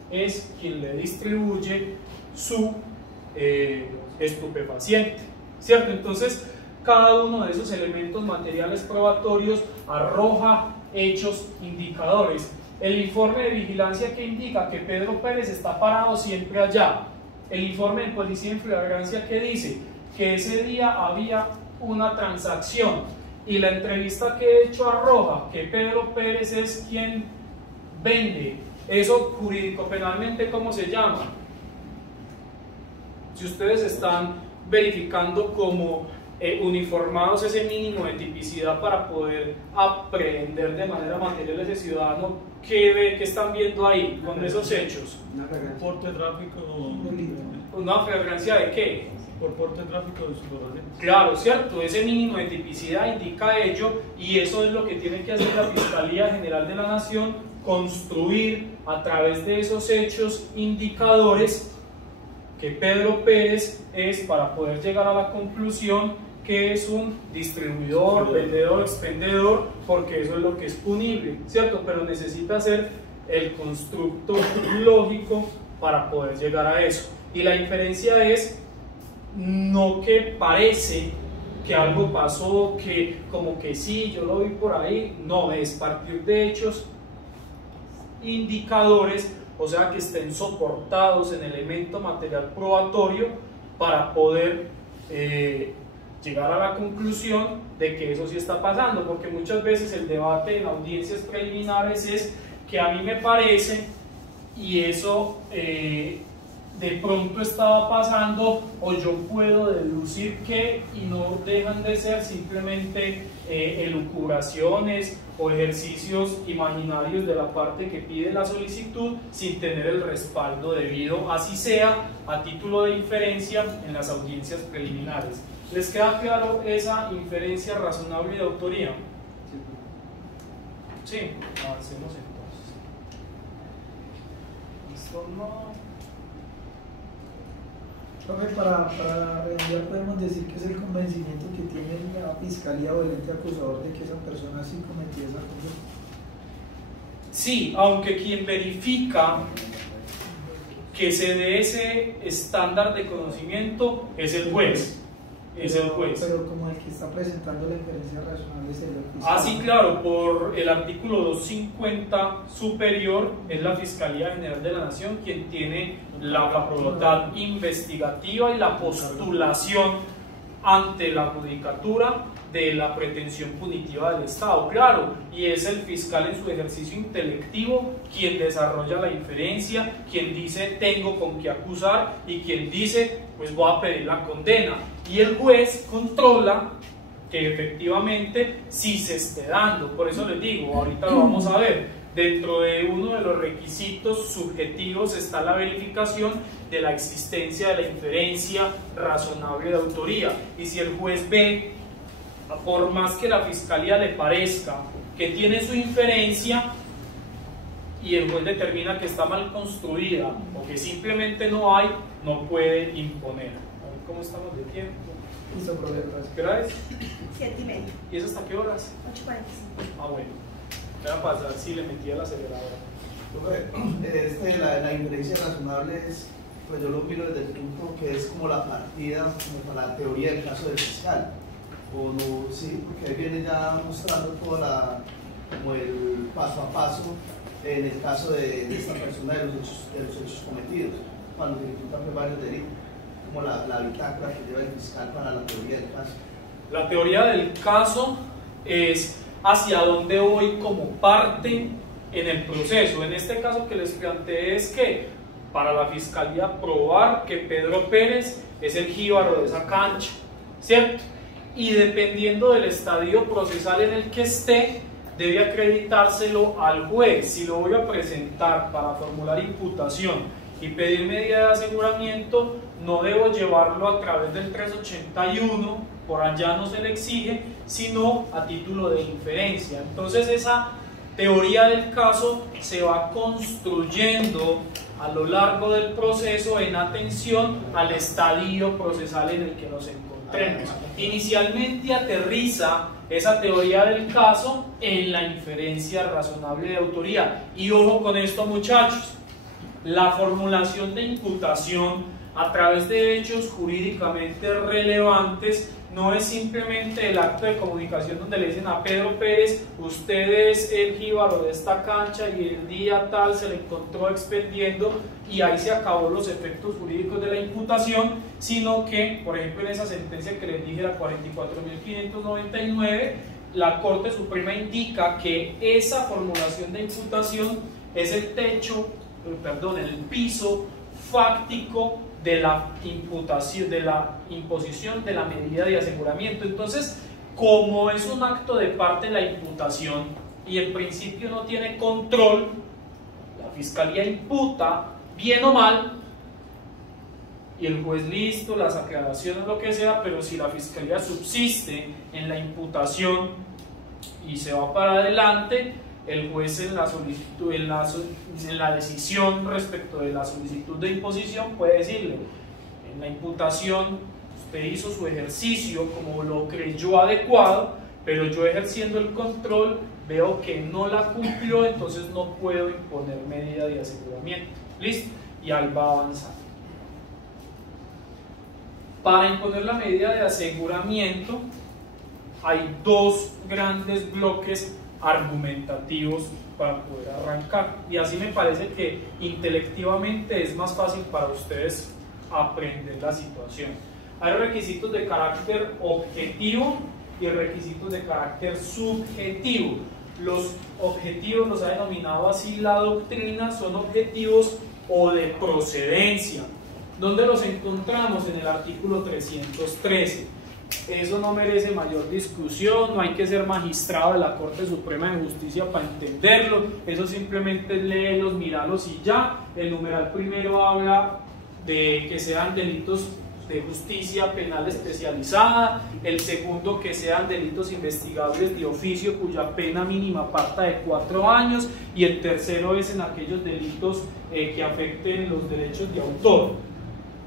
es quien le distribuye su estupefaciente, ¿cierto? Entonces, cada uno de esos elementos materiales probatorios arroja hechos indicadores. El informe de vigilancia que indica que Pedro Pérez está parado siempre allá. El informe de policía en flagrancia que dice que ese día había una transacción. Y la entrevista que he hecho arroja que Pedro Pérez es quien vende. Eso jurídico-penalmente, ¿cómo se llama? Si ustedes están verificando como uniformados ese mínimo de tipicidad para poder aprehender de manera material a ese ciudadano, ¿qué están viendo ahí con esos hechos? Porte de tráfico. ¿Una flagrancia de qué? Por porte de tráfico de estupefacientes. Claro, cierto, ese mínimo de tipicidad indica ello, y eso es lo que tiene que hacer la Fiscalía General de la Nación, construir a través de esos hechos indicadores que Pedro Pérez es, para poder llegar a la conclusión que es un distribuidor, vendedor, expendedor, porque eso es lo que es punible, ¿cierto? Pero necesita hacer el constructo lógico para poder llegar a eso. Y la inferencia es no que parece que algo pasó, que como que sí, yo lo vi por ahí, no, es partir de hechos indicadores, o sea, que estén soportados en elemento material probatorio para poder llegar a la conclusión de que eso sí está pasando, porque muchas veces el debate en audiencias preliminares es que a mí me parece y eso de pronto estaba pasando, o yo puedo deducir que, y no dejan de ser simplemente elucubraciones o ejercicios imaginarios de la parte que pide la solicitud sin tener el respaldo debido, así sea a título de inferencia en las audiencias preliminares. ¿Les queda claro esa inferencia razonable de autoría? Sí, avancemos entonces. Esto no. Profe, para redondear podemos decir que es el convencimiento que tiene la Fiscalía o el ente acusador de que esa persona sí cometió esa cosa. Sí, aunque quien verifica que se dé ese estándar de conocimiento es el juez. Pero como el que está presentando la inferencia razonable es el fiscal. Ah, sí, claro, por el artículo 250 superior es la Fiscalía General de la Nación quien tiene la facultad investigativa y la postulación ante la judicatura de la pretensión punitiva del Estado, claro, y es el fiscal en su ejercicio intelectivo quien desarrolla la inferencia, quien dice tengo con qué acusar y quien dice pues voy a pedir la condena, y el juez controla que efectivamente sí se esté dando. Por eso les digo, ahorita lo vamos a ver, dentro de uno de los requisitos subjetivos está la verificación de la existencia de la inferencia razonable de autoría, y si el juez ve, por más que la Fiscalía le parezca que tiene su inferencia y el juez determina que está mal construida o que simplemente no hay, no puede imponer. A ver cómo estamos de tiempo. Listo, profe, gracias. ¿Qué hora es? 7:30. ¿Y eso hasta qué horas? 8:45. Ah, bueno. ¿Qué va a pasar si le metía el acelerador? La inferencia razonable es, pues yo lo miro desde el punto que es como la partida, como para la teoría del caso del fiscal. O no, sí, porque ahí viene ya mostrando toda como el paso a paso en el caso de esta persona de los hechos cometidos, cuando se imputan varios delitos, como la bitácora que lleva el fiscal para la teoría del caso. La teoría del caso es hacia dónde voy como parte en el proceso. En este caso que les planteé es que para la fiscalía probar que Pedro Pérez es el jíbaro de esa cancha, ¿cierto? Y dependiendo del estadio procesal en el que esté, debe acreditárselo al juez. Si lo voy a presentar para formular imputación y pedir medida de aseguramiento, no debo llevarlo a través del 381, por allá no se le exige, sino a título de inferencia. Entonces esa teoría del caso se va construyendo a lo largo del proceso en atención al estadio procesal en el que nos encontremos. Inicialmente aterriza esa teoría del caso en la inferencia razonable de autoría. Y ojo con esto, muchachos, la formulación de imputación a través de hechos jurídicamente relevantes no es simplemente el acto de comunicación donde le dicen a Pedro Pérez, usted es el jíbaro de esta cancha y el día tal se le encontró expendiendo y ahí se acabó los efectos jurídicos de la imputación, sino que, por ejemplo, en esa sentencia que les dije, la 44.599, la Corte Suprema indica que esa formulación de imputación es el el piso fáctico de la imputación, de la imposición de la medida de aseguramiento. Entonces, como es un acto de parte la imputación y en principio no tiene control, la fiscalía imputa bien o mal y el juez listo, las aclaraciones, lo que sea, pero si la fiscalía subsiste en la imputación y se va para adelante, el juez en la solicitud, en la decisión respecto de la solicitud de imposición puede decirle, en la imputación usted hizo su ejercicio como lo creyó adecuado, pero yo ejerciendo el control veo que no la cumplió, entonces no puedo imponer medida de aseguramiento. ¿Listo? Y ahí va avanzando. Para imponer la medida de aseguramiento hay dos grandes bloques argumentativos para poder arrancar, y así me parece que intelectivamente es más fácil para ustedes aprender la situación. Hay requisitos de carácter objetivo y requisitos de carácter subjetivo. Los objetivos los ha denominado así la doctrina, son objetivos o de procedencia. ¿Dónde los encontramos? En el artículo 313. Eso no merece mayor discusión, no hay que ser magistrado de la Corte Suprema de Justicia para entenderlo, eso simplemente léelos, míralos y ya. El numeral primero habla de que sean delitos de justicia penal especializada, el segundo que sean delitos investigables de oficio cuya pena mínima parta de 4 años, y el tercero es en aquellos delitos que afecten los derechos de autor.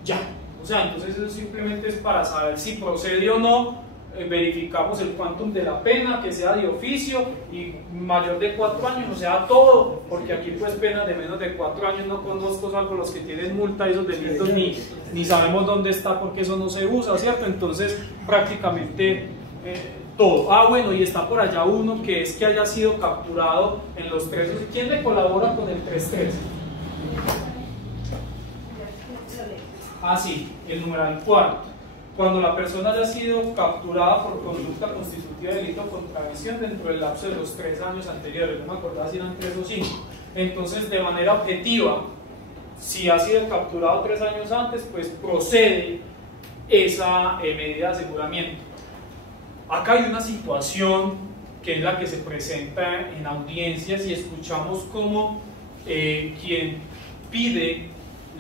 Ya. O sea, entonces eso simplemente es para saber si procede o no, verificamos el quantum de la pena, que sea de oficio y mayor de 4 años, o sea todo, porque aquí pues penas de menos de 4 años no conozco, salvo los que tienen multa, esos delitos ni sabemos dónde está porque eso no se usa, ¿cierto? Entonces prácticamente todo. Ah, bueno, y está por allá uno que es que haya sido capturado en los 3. ¿Quién le colabora con el 313? Ah, sí, el numeral cuarto. Cuando la persona haya sido capturada por conducta constitutiva de delito o contravención dentro del lapso de los 3 años anteriores, no me acordaba si eran 3 o 5. Entonces, de manera objetiva, si ha sido capturado 3 años antes, pues procede esa medida de aseguramiento. Acá hay una situación que es la que se presenta en audiencias y escuchamos como quien pide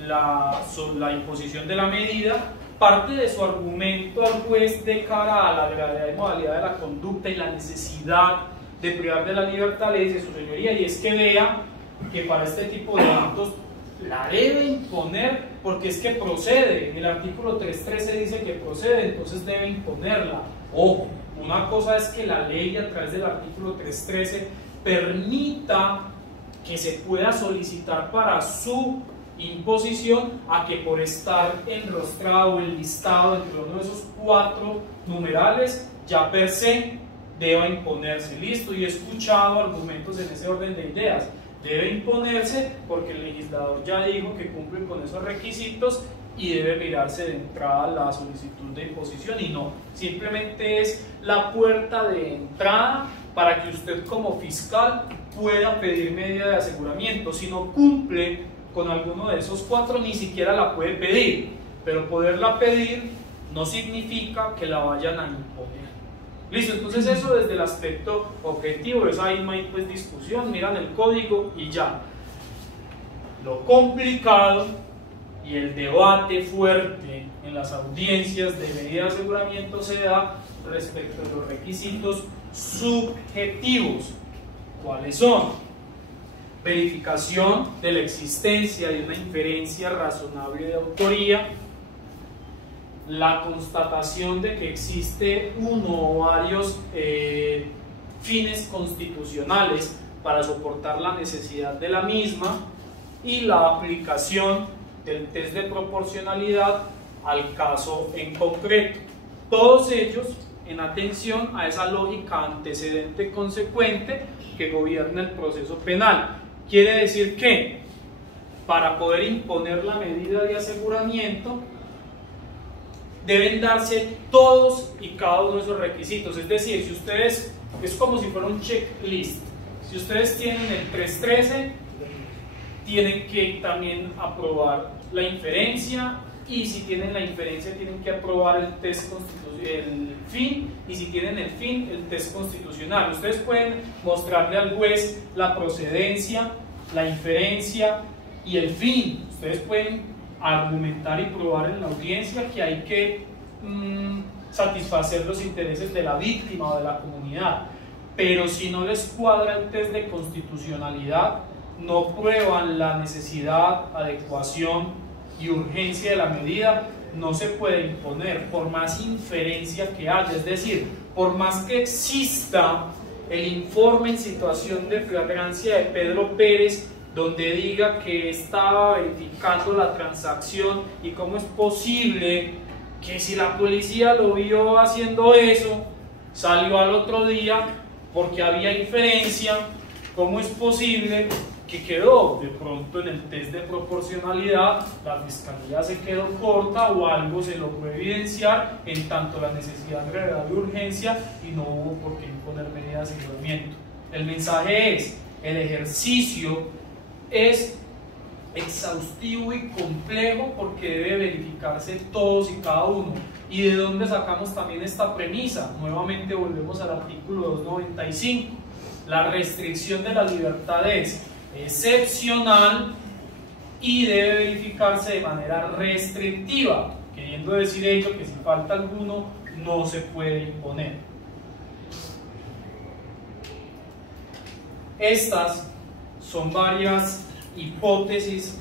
la imposición de la medida parte de su argumento al juez de cara a la gravedad y modalidad de la conducta y la necesidad de privar de la libertad, le dice: su señoría, y es que vea que para este tipo de delitos la debe imponer porque es que procede, el artículo 313 dice que procede, entonces debe imponerla. Ojo, una cosa es que la ley a través del artículo 313 permita que se pueda solicitar para su imposición, a que por estar enrostrado o enlistado entre uno de esos 4 numerales ya per se deba imponerse. Listo, y he escuchado argumentos en ese orden de ideas. Debe imponerse porque el legislador ya dijo que cumple con esos requisitos y debe mirarse de entrada la solicitud de imposición, y no, simplemente es la puerta de entrada para que usted como fiscal pueda pedir medida de aseguramiento. Si no cumple con alguno de esos 4, ni siquiera la puede pedir, pero poderla pedir no significa que la vayan a imponer. Listo, entonces eso desde el aspecto objetivo, eso ahí no hay pues discusión, miran el código y ya. Lo complicado y el debate fuerte en las audiencias de medida de aseguramiento se da respecto a los requisitos subjetivos. ¿Cuáles son? Verificación de la existencia de una inferencia razonable de autoría, la constatación de que existe uno o varios fines constitucionales para soportar la necesidad de la misma, y la aplicación del test de proporcionalidad al caso en concreto. Todos ellos en atención a esa lógica antecedente consecuente que gobierna el proceso penal. Quiere decir que para poder imponer la medida de aseguramiento deben darse todos y cada uno de esos requisitos. Es decir, si ustedes, es como si fuera un checklist. Si ustedes tienen el 313, tienen que también aprobar la inferencia, y si tienen la inferencia tienen que aprobar el test el fin, y si tienen el fin, el test constitucional. Ustedes pueden mostrarle al juez la procedencia, la inferencia y el fin. Ustedes pueden argumentar y probar en la audiencia que hay que satisfacer los intereses de la víctima o de la comunidad, pero si no les cuadra el test de constitucionalidad, no prueban la necesidad, adecuación y urgencia de la medida, no se puede imponer por más inferencia que haya. Es decir, por más que exista el informe en situación de flagrancia de Pedro Pérez, donde diga que estaba verificando la transacción, y cómo es posible que si la policía lo vio haciendo eso, salió al otro día porque había inferencia, cómo es posible que quedó de pronto en el test de proporcionalidad, la fiscalía se quedó corta o algo se logró evidenciar en tanto la necesidad de gravedad de urgencia y no hubo por qué imponer medidas de aseguramiento. El mensaje es: el ejercicio es exhaustivo y complejo porque debe verificarse todos y cada uno. ¿Y de dónde sacamos también esta premisa? Nuevamente volvemos al artículo 295. La restricción de la libertad es excepcional y debe verificarse de manera restrictiva, queriendo decir ello que si falta alguno no se puede imponer. Estas son varias hipótesis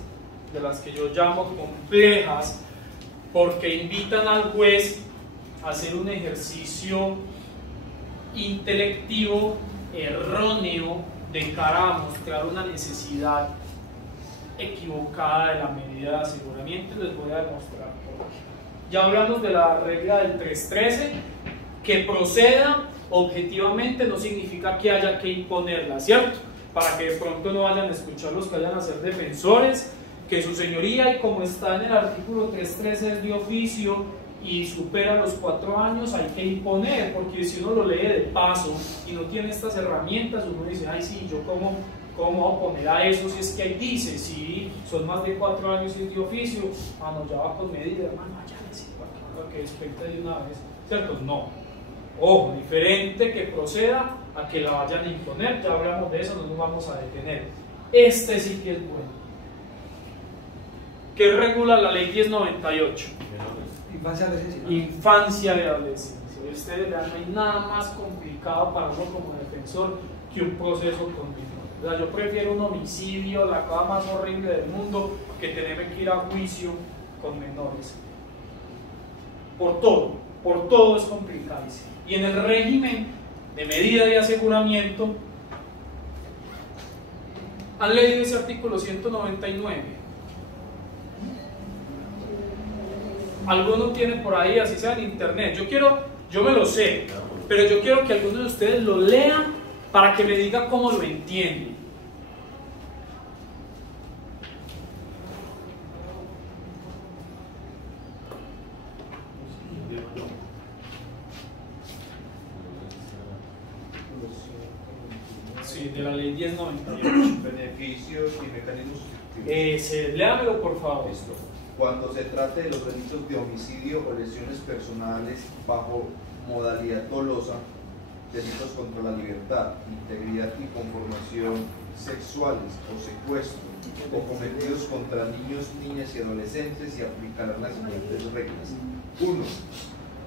de las que yo llamo complejas, porque invitan al juez a hacer un ejercicio intelectivo erróneo de cara a mostrar una necesidad equivocada de la medida de aseguramiento, y les voy a demostrar por qué. Ya hablamos de la regla del 313, que proceda objetivamente no significa que haya que imponerla, ¿cierto? Para que de pronto no vayan a escuchar los que vayan a ser defensores, que su señoría, y como está en el artículo 313 es de oficio y supera los 4 años, hay que imponer, porque si uno lo lee de paso y no tiene estas herramientas, uno dice: ay, sí, yo cómo voy a poner a eso si es que ahí dice, si son más de 4 años y es de oficio, no, ya va con medida, hermano, ya sí, para que despecte de una vez, ¿cierto? No. Ojo, diferente que proceda a que la vayan a imponer, ya hablamos de eso, no nos vamos a detener. Este sí que es bueno. ¿Qué regula la ley 1098? Infancia de adolescencia. Infancia de adolescencia. Y ustedes vean, no hay nada más complicado para uno como defensor que un proceso con menores. O sea, yo prefiero un homicidio, la cosa más horrible del mundo, que tener que ir a juicio con menores. Por todo es complicadísimo. Y en el régimen de medida de aseguramiento, ¿han leído ese artículo 199? Alguno tiene por ahí, así sea en internet. Yo me lo sé. pero yo quiero que algunos de ustedes lo lean para que me diga cómo lo entienden. Sí, de la ley 1098. Beneficios y mecanismos sustitutivos. Léamelo por favor. Listo. Cuando se trate de los delitos de homicidio o lesiones personales bajo modalidad dolosa, delitos contra la libertad, integridad y conformación sexuales o secuestro, o cometidos contra niños, niñas y adolescentes, se aplicarán las siguientes reglas. 1.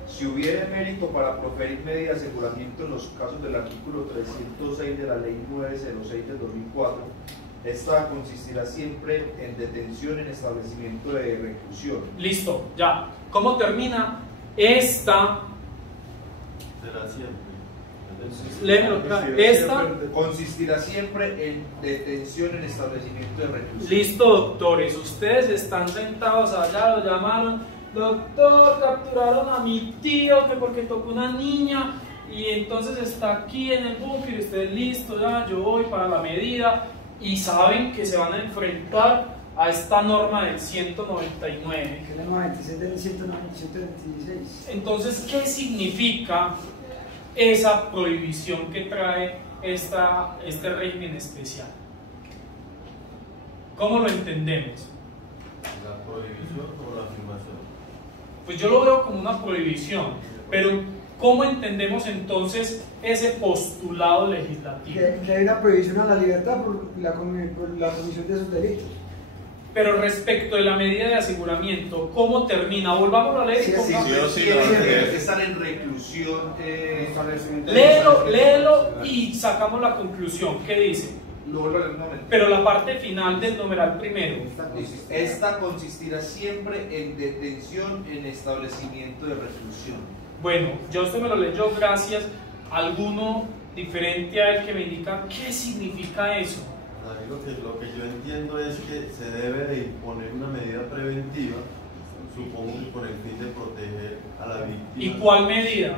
Si hubiere mérito para proferir medidas de aseguramiento en los casos del artículo 306 de la Ley 906 del 2004, esta consistirá siempre en detención en establecimiento de reclusión. Listo, ya. ¿Cómo termina? Esta. Será siempre. Léelo, esta consistirá siempre en detención en establecimiento de reclusión. Listo, doctores, ustedes están sentados allá, lo llamaron, doctor, capturaron a mi tío que porque tocó una niña y entonces está aquí en el búnker y ustedes listo, ya, yo voy para la medida y saben que se van a enfrentar a esta norma del 199. Que es la 96 del 126. Entonces, ¿qué significa esa prohibición que trae este régimen especial? ¿Cómo lo entendemos? ¿La prohibición o la afirmación? Pues yo lo veo como una prohibición, pero ¿cómo entendemos entonces ese postulado legislativo? Que hay una prohibición a la libertad por la comisión de esos delitos. Pero respecto de la medida de aseguramiento, ¿cómo termina? Volvamos a leer. Están en reclusión. Léelo y sacamos la conclusión. ¿Qué dice? Pero la parte final del numeral primero. Esta consistirá siempre en detención en establecimiento de reclusión. Bueno, yo usted me lo leyó gracias a alguno diferente a él que me indica qué significa eso. Lo que yo entiendo es que se debe de imponer una medida preventiva, supongo que con el fin de proteger a la víctima. ¿Y cuál medida?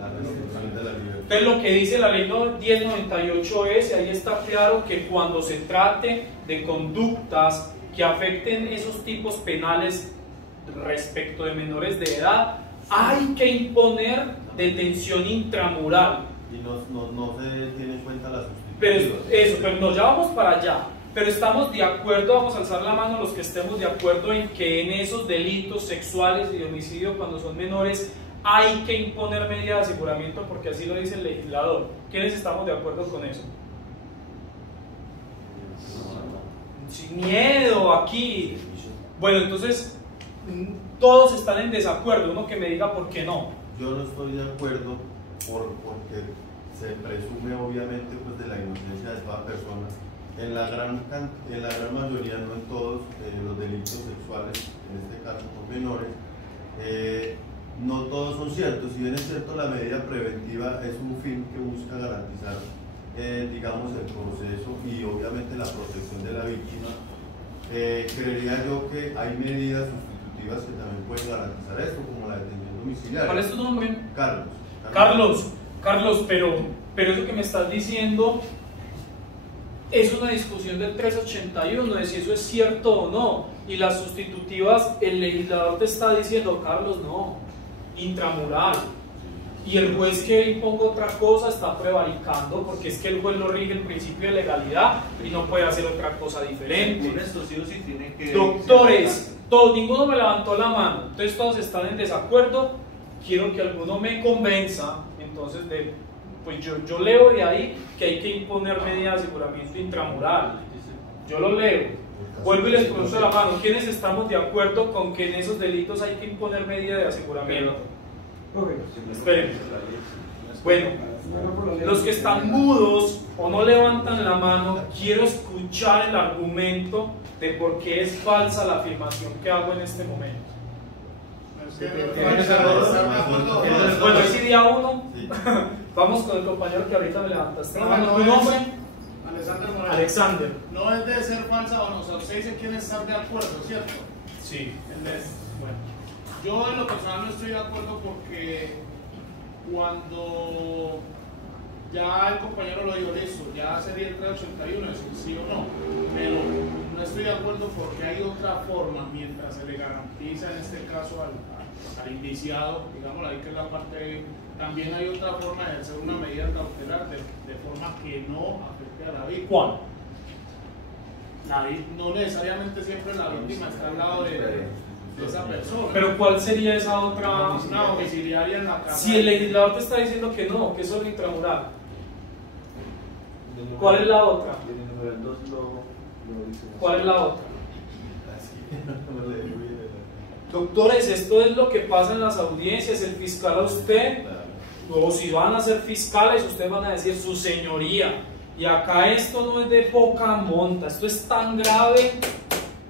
La restricción de la libertad. Entonces lo que dice la ley 1098 es, y ahí está claro que cuando se trate de conductas que afecten esos tipos penales respecto de menores de edad, hay que imponer detención intramural. Y no se tiene en cuenta la sustitución. Pero nos ya vamos para allá. Pero estamos de acuerdo, vamos a alzar la mano los que estemos de acuerdo en que en esos delitos sexuales y de homicidio cuando son menores hay que imponer medidas de aseguramiento porque así lo dice el legislador. ¿Quiénes estamos de acuerdo con eso? Sin miedo aquí. Bueno, entonces todos están en desacuerdo. Uno que me diga por qué no. Yo no estoy de acuerdo porque se presume obviamente pues de la inocencia de toda persona. En la gran mayoría, no en todos, los delitos sexuales, en este caso por menores, no todos son ciertos. Si bien es cierto, la medida preventiva es un fin que busca garantizar, digamos, el proceso y obviamente la protección de la víctima, creería yo que hay medidas sustitutivas que también pueden garantizar esto, como la detención domiciliaria. ¿Cuál es tu nombre? Carlos, pero eso que me estás diciendo es una discusión del 381 de si eso es cierto o no, y las sustitutivas, el legislador te está diciendo, Carlos, no, intramural, y el juez que imponga otra cosa está prevaricando, porque es que el juez lo rige el principio de legalidad y no puede hacer otra cosa diferente. Con esto sí o sí tienen que... Doctores, ninguno me levantó la mano, entonces todos están en desacuerdo. Quiero que alguno me convenza, entonces, pues yo leo de ahí que hay que imponer medidas de aseguramiento intramural. Yo lo leo. Vuelvo y les pregunto la mano. ¿Quiénes estamos de acuerdo con que en esos delitos hay que imponer medidas de aseguramiento? Esperen. Bueno, los que están mudos o no levantan la mano, quiero escuchar el argumento de por qué es falsa la afirmación que hago en este momento. Bueno, ese día uno, vamos con el compañero que ahorita me levantaste la mano. ¿Tu nombre? Alexander. No es de ser falsa o no, usted dice quieren estar de acuerdo, ¿cierto? Sí. Bueno, yo en lo personal no estoy de acuerdo porque cuando ya el compañero lo dijo, listo, ya sería el 381, decir sí o no, pero no estoy de acuerdo porque hay otra forma, mientras se le garantiza en este caso al indiciado, digamos ahí que es la parte, también hay otra forma de ejercer una medida cautelar de forma que no afecte a la víctima. ¿Cuál? No necesariamente siempre la víctima está al lado de esa persona. Pero ¿cuál sería esa otra? Una domiciliaria en la casa. Si el legislador te está diciendo que no, que es solo intramural, ¿cuál es la otra? ¿Cuál es la otra? Doctores, esto es lo que pasa en las audiencias. El fiscal a usted, o si van a ser fiscales, ustedes van a decir su señoría. Y acá esto no es de poca monta, esto es tan grave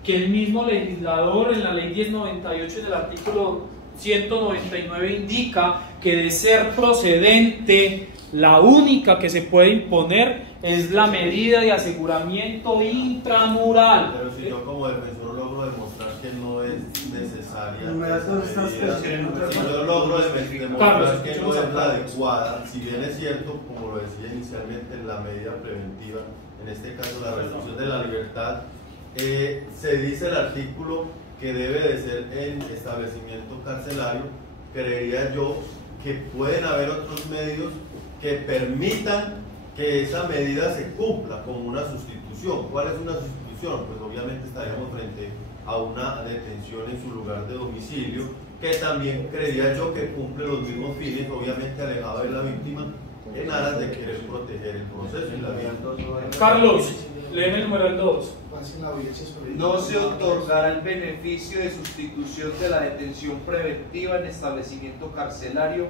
que el mismo legislador en la ley 1098 en el artículo 199 indica que de ser procedente, la única que se puede imponer es la medida de aseguramiento intramural. Pero si yo como defensor logro demostrar que no es necesaria, si yo logro demostrar que no es la adecuada, si bien es cierto, como lo decía inicialmente, la medida preventiva, en este caso la restricción de la libertad, se dice el artículo que debe de ser en establecimiento carcelario, creería yo que pueden haber otros medios que permitan que esa medida se cumpla como una sustitución. ¿Cuál es una sustitución? Pues obviamente estaríamos frente a una detención en su lugar de domicilio, que también creería yo que cumple los mismos fines, obviamente alejado de la víctima, en aras de querer proteger el proceso y la vida. Carlos, léeme el numeral 2. No se otorgará el beneficio de sustitución de la detención preventiva en establecimiento carcelario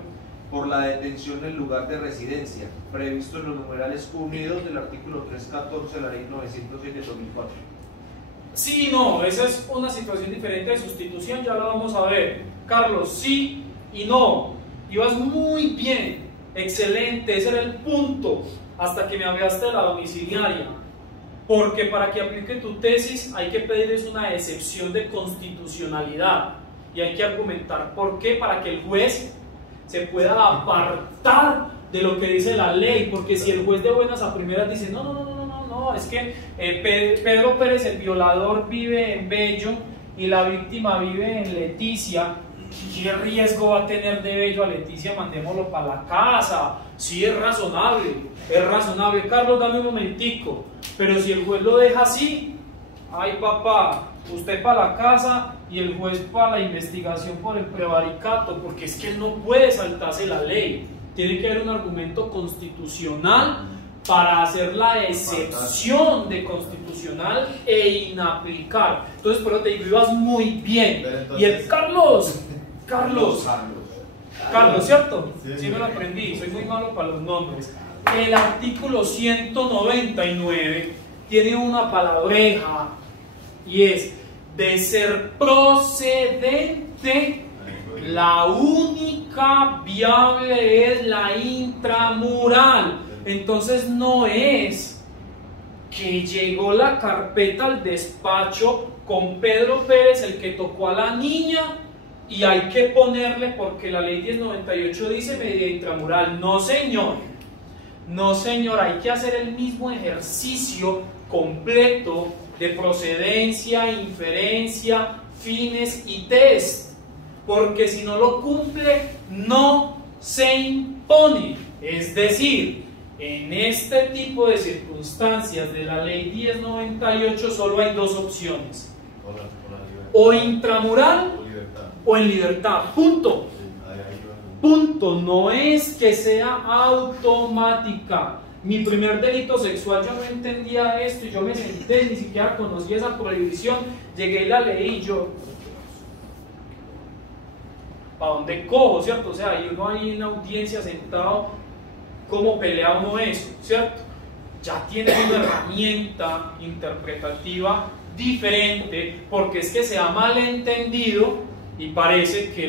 por la detención en lugar de residencia, previsto en los numerales 1 y 2 del artículo 314 de la ley 907 de 2004. Sí, no, esa es una situación diferente de sustitución, ya lo vamos a ver. Carlos, sí y no. Ibas muy bien, excelente, ese era el punto, hasta que me hablaste de la domiciliaria. Porque para que aplique tu tesis hay que pedirles una excepción de constitucionalidad y hay que argumentar por qué, para que el juez se pueda apartar de lo que dice la ley, porque si el juez de buenas a primeras dice no, es que Pedro Pérez, el violador, vive en Bello y la víctima vive en Leticia, ¿qué riesgo va a tener de Bello a Leticia? Mandémoslo para la casa. Sí, es razonable, Carlos, dame un momentico, pero si el juez lo deja así, ay papá, usted para la casa y el juez para la investigación por el prevaricato, porque es que él no puede saltarse la ley, tiene que haber un argumento constitucional para hacer la excepción de constitucional e inaplicar. Entonces por eso te digo, ibas muy bien. Y el Carlos, ¿cierto? Sí me lo aprendí, soy muy malo para los nombres. El artículo 199 tiene una palabreja y es de ser procedente, la única viable es la intramural. Entonces no es que llegó la carpeta al despacho con Pedro Pérez, el que tocó a la niña, y hay que ponerle porque la ley 1098 dice medida intramural. No señor, hay que hacer el mismo ejercicio completo de procedencia, inferencia, fines y test, porque si no lo cumple no se impone. Es decir, en este tipo de circunstancias de la ley 1098 solo hay dos opciones: o intramural o en libertad, punto. No es que sea automática. Mi primer delito sexual, yo no entendía esto y yo me senté, ni siquiera conocía esa prohibición, llegué y la leí y yo, ¿para dónde cojo, cierto? O sea, y uno ahí en la audiencia sentado, ¿cómo pelea uno eso, cierto? Ya tiene una herramienta interpretativa diferente, porque es que se ha malentendido y parece que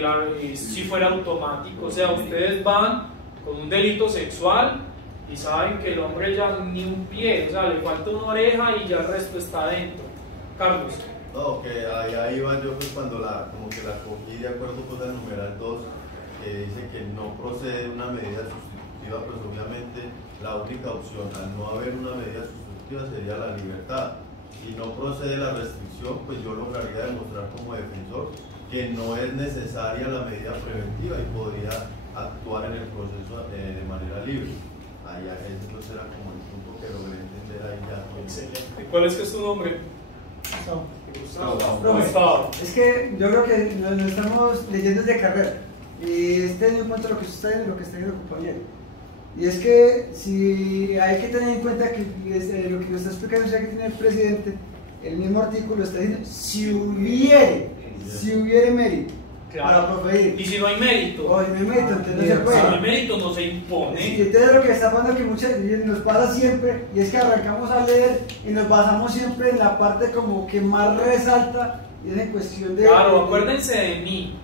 si fuera automático. O sea, ustedes van con un delito sexual y saben que el hombre ya ni un pie, o sea, le falta una oreja y ya el resto está dentro. Carlos. No, que ahí va yo pues cuando como que la cogí de acuerdo con el numeral 2, que dice que no procede una medida sustitutiva, pues obviamente la única opción al no haber una medida sustitutiva sería la libertad. Si no procede la restricción, pues yo lograría demostrar como defensor que no es necesaria la medida preventiva y podría actuar en el proceso de manera libre. Allá ese pues era como el punto que logré entender ahí ya. Excelente. ¿Cuál es que es tu nombre? Gustavo. Es que yo creo que nos estamos leyendo desde carrera y teniendo en cuenta lo que usted está diciendo y lo que está diciendo el compañero. Y es que si hay que tener en cuenta que lo que nos está explicando es que tiene el presidente, el mismo artículo está diciendo si hubiere mérito. Claro. Para proferir. Y si no hay mérito, no hay mérito, entonces no se puede. Si no hay mérito, no se impone. Sí, entonces lo que está pasando que muchas nos pasa siempre, y es que arrancamos a leer y nos basamos siempre en la parte como que más resalta, y es en cuestión de... Claro, acuérdense de mí.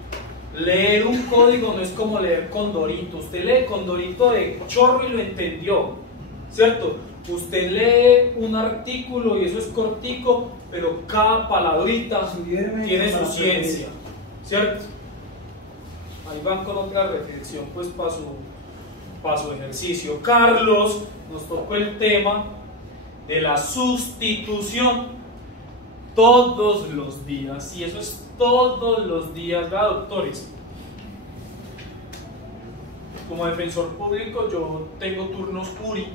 Leer un código no es como leer Condorito. Usted lee Condorito de chorro y lo entendió, ¿cierto? Usted lee un artículo y eso es cortico, pero cada palabrita tiene su ciencia, ¿cierto? Ahí van con otra reflexión pues para su ejercicio. Carlos nos tocó el tema de la sustitución todos los días, y eso es todos los días, ¿verdad, doctores? Como defensor público yo tengo turnos URI,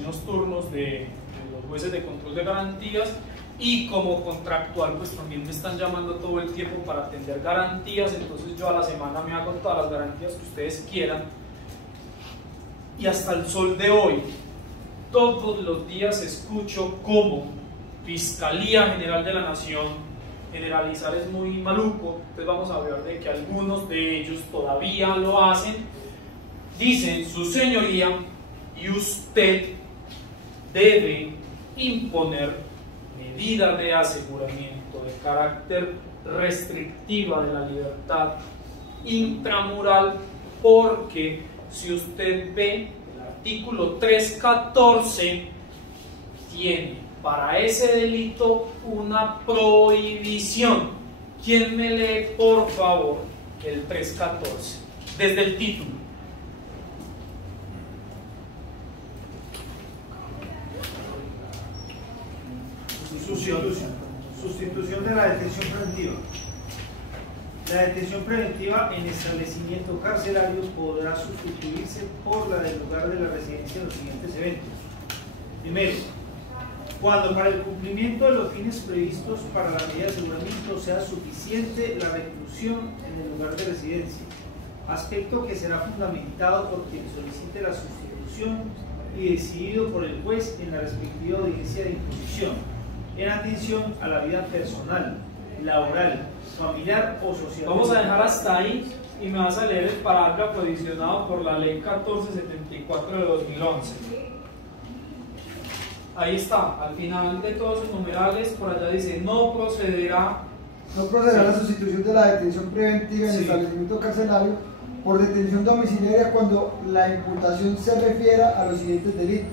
unos turnos de los jueces de control de garantías, y como contractual pues también me están llamando todo el tiempo para atender garantías, entonces yo a la semana me hago todas las garantías que ustedes quieran, y hasta el sol de hoy todos los días escucho cómo Fiscalía General de la Nación, generalizar es muy maluco, entonces vamos a hablar de que algunos de ellos todavía lo hacen, dicen: su señoría y usted debe imponer medidas de aseguramiento de carácter restrictiva de la libertad intramural, porque si usted ve el artículo 314 tiene para ese delito una prohibición. ¿Quién me lee por favor el 314 desde el título? Sustitución de la detención preventiva. La detención preventiva en establecimiento carcelario podrá sustituirse por la del lugar de la residencia en los siguientes eventos. Primero, cuando para el cumplimiento de los fines previstos para la medida de aseguramiento sea suficiente la reclusión en el lugar de residencia, aspecto que será fundamentado por quien solicite la sustitución y decidido por el juez en la respectiva audiencia de imposición, en atención a la vida personal, laboral, familiar o social. Vamos a dejar hasta ahí y me vas a leer el parágrafo adicionado por la ley 1474 de 2011. Ahí está, al final de todos sus numerales, por allá dice: no procederá la sustitución de la detención preventiva en establecimiento carcelario por detención domiciliaria cuando la imputación se refiera a los siguientes delitos: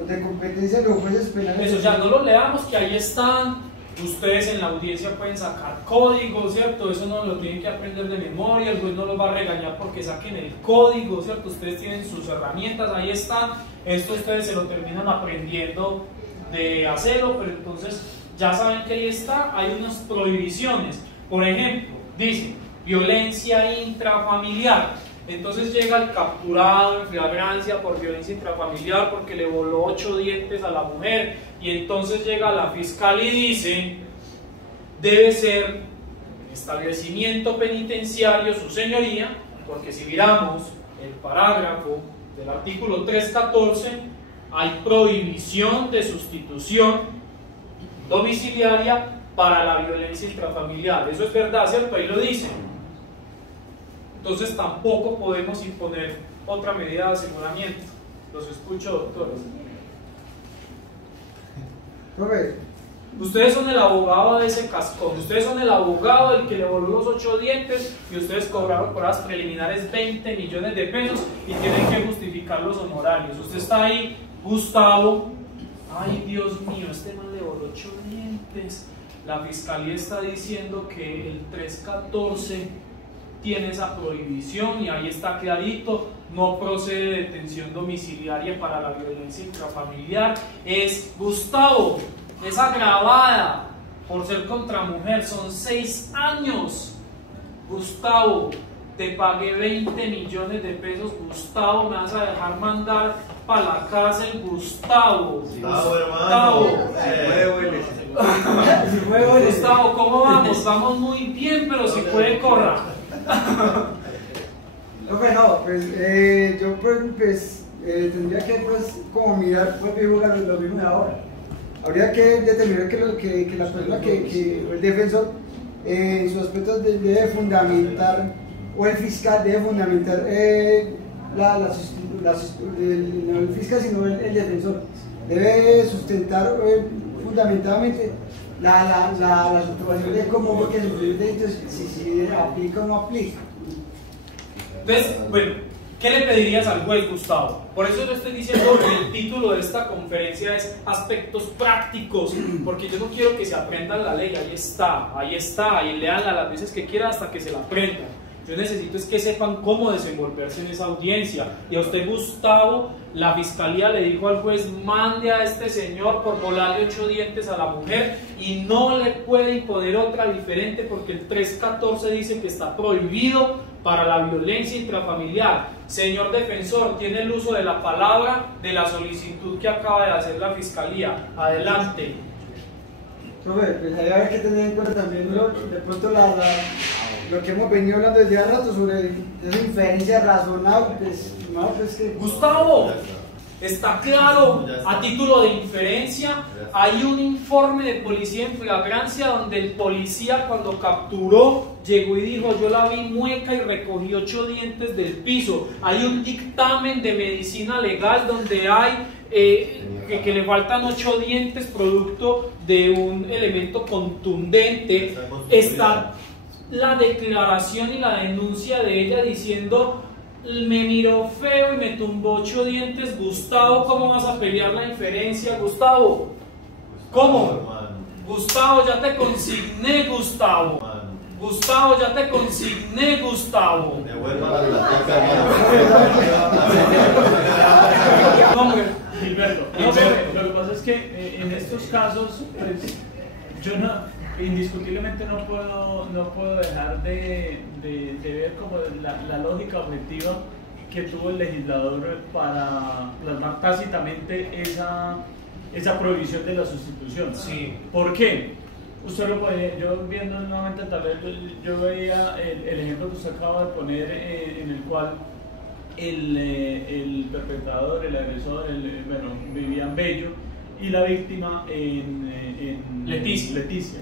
los de competencia de los jueces penales. Eso ya no lo leamos, que ahí están. Ustedes en la audiencia pueden sacar códigos, ¿cierto? Eso no lo tienen que aprender de memoria, el juez no los va a regañar porque saquen el código, ¿cierto? Ustedes tienen sus herramientas, ahí están. Esto ustedes se lo terminan aprendiendo de hacerlo, pero entonces ya saben que ahí está. Hay unas prohibiciones. Por ejemplo, dice violencia intrafamiliar. Entonces llega el capturado en flagrancia por violencia intrafamiliar porque le voló 8 dientes a la mujer, y entonces llega la fiscal y dice: debe ser establecimiento penitenciario, su señoría, porque si miramos el parágrafo del artículo 314 hay prohibición de sustitución domiciliaria para la violencia intrafamiliar. Eso es verdad, ¿cierto? Ahí lo dice. Entonces tampoco podemos imponer otra medida de aseguramiento. Los escucho, doctores. Ustedes son el abogado de ese cascón. Ustedes son el abogado del que le voló los 8 dientes y ustedes cobraron por las preliminares 20 millones de pesos y tienen que justificar los honorarios. Usted está ahí, Gustavo. Ay, Dios mío, este man le voló 8 dientes. La fiscalía está diciendo que el 314 tiene esa prohibición y ahí está clarito, no procede detención domiciliaria para la violencia intrafamiliar. Es Gustavo, es agravada por ser contra mujer, son 6 años. Gustavo, te pagué 20 millones de pesos, Gustavo, me vas a dejar mandar para la cárcel, Gustavo. Gustavo, Gustavo, ¿cómo vamos? Vamos muy bien, pero si puede correr. No, pues yo pues, tendría que pues como mirar lo mismo de ahora. Habría que determinar que la persona el defensor en sus aspectos debe fundamentar, o el fiscal debe fundamentar no el fiscal sino el defensor debe sustentar fundamentadamente las observaciones de cómo fue que sufrió el delito, si aplica o no aplica. Entonces, bueno, ¿qué le pedirías al juez, Gustavo? Por eso yo estoy diciendo que el título de esta conferencia es aspectos prácticos, porque yo no quiero que se aprendan la ley, ahí está, y leanla las veces que quieran hasta que se la aprendan. Yo necesito es que sepan cómo desenvolverse en esa audiencia. Y a usted, Gustavo, la fiscalía le dijo al juez: mande a este señor por volarle 8 dientes a la mujer, y no le puede imponer otra diferente porque el 314 dice que está prohibido para la violencia intrafamiliar. Señor defensor, tiene el uso de la palabra de la solicitud que acaba de hacer la fiscalía. Adelante. Pues hay que tener en cuenta también de pronto lo que hemos venido hablando desde hace rato sobre esa inferencia razonable. Pues que... Gustavo, está claro, a título de inferencia, hay un informe de policía en flagrancia donde el policía, cuando capturó, llegó y dijo: yo la vi mueca y recogí 8 dientes del piso. Hay un dictamen de medicina legal donde hay que le faltan 8 dientes producto de un elemento contundente. Está la declaración y la denuncia de ella diciendo: me miró feo y me tumbó 8 dientes. Gustavo, ¿cómo vas a pelear la inferencia, Gustavo? ¿Cómo? Gustavo, ya te consigné, Gustavo. Gustavo, ya te consigné, Gustavo. Gilberto, lo que pasa es que en estos casos, pues, yo indiscutiblemente no puedo dejar de ver como la lógica objetiva que tuvo el legislador para plasmar tácitamente esa prohibición de la sustitución. Sí. ¿Por qué? Usted lo puede, yo viendo nuevamente tal vez, yo veía el ejemplo que usted acaba de poner, en el cual el perpetrador, el agresor, vivía en Bello y la víctima en Leticia.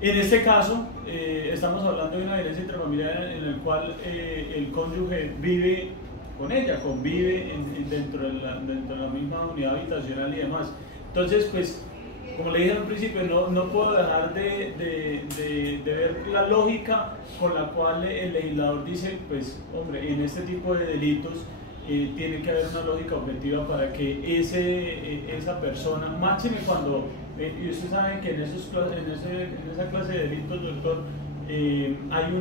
En este caso, estamos hablando de una violencia intrafamiliar en el cual el cónyuge vive con ella, convive dentro de la misma unidad habitacional y demás. Entonces, pues, como le dije al principio, no puedo dejar de ver la lógica con la cual el legislador dice: pues, hombre, en este tipo de delitos tiene que haber una lógica objetiva para que esa persona, máxime cuando, y ustedes saben que en esa clase de delitos, doctor, hay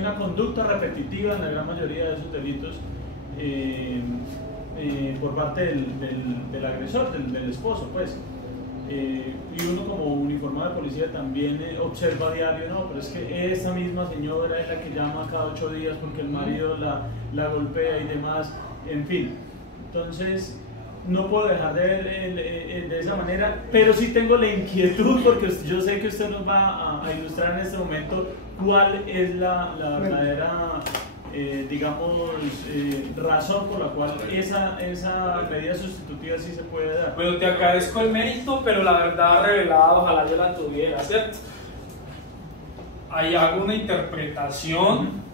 una conducta repetitiva en la gran mayoría de esos delitos por parte del agresor, del esposo, pues. Y uno como uniformado de policía también observa a diario: no, pero es que esta misma señora es la que llama cada 8 días porque el marido la golpea y demás, en fin. Entonces, no puedo dejar de ver de esa manera, pero sí tengo la inquietud, porque yo sé que usted nos va a ilustrar en este momento cuál es la verdadera razón por la cual esa medida sustitutiva sí se puede dar. Bueno, te agradezco el mérito, pero la verdad revelada ojalá yo la tuviera, ¿cierto? Ahí hago una interpretación,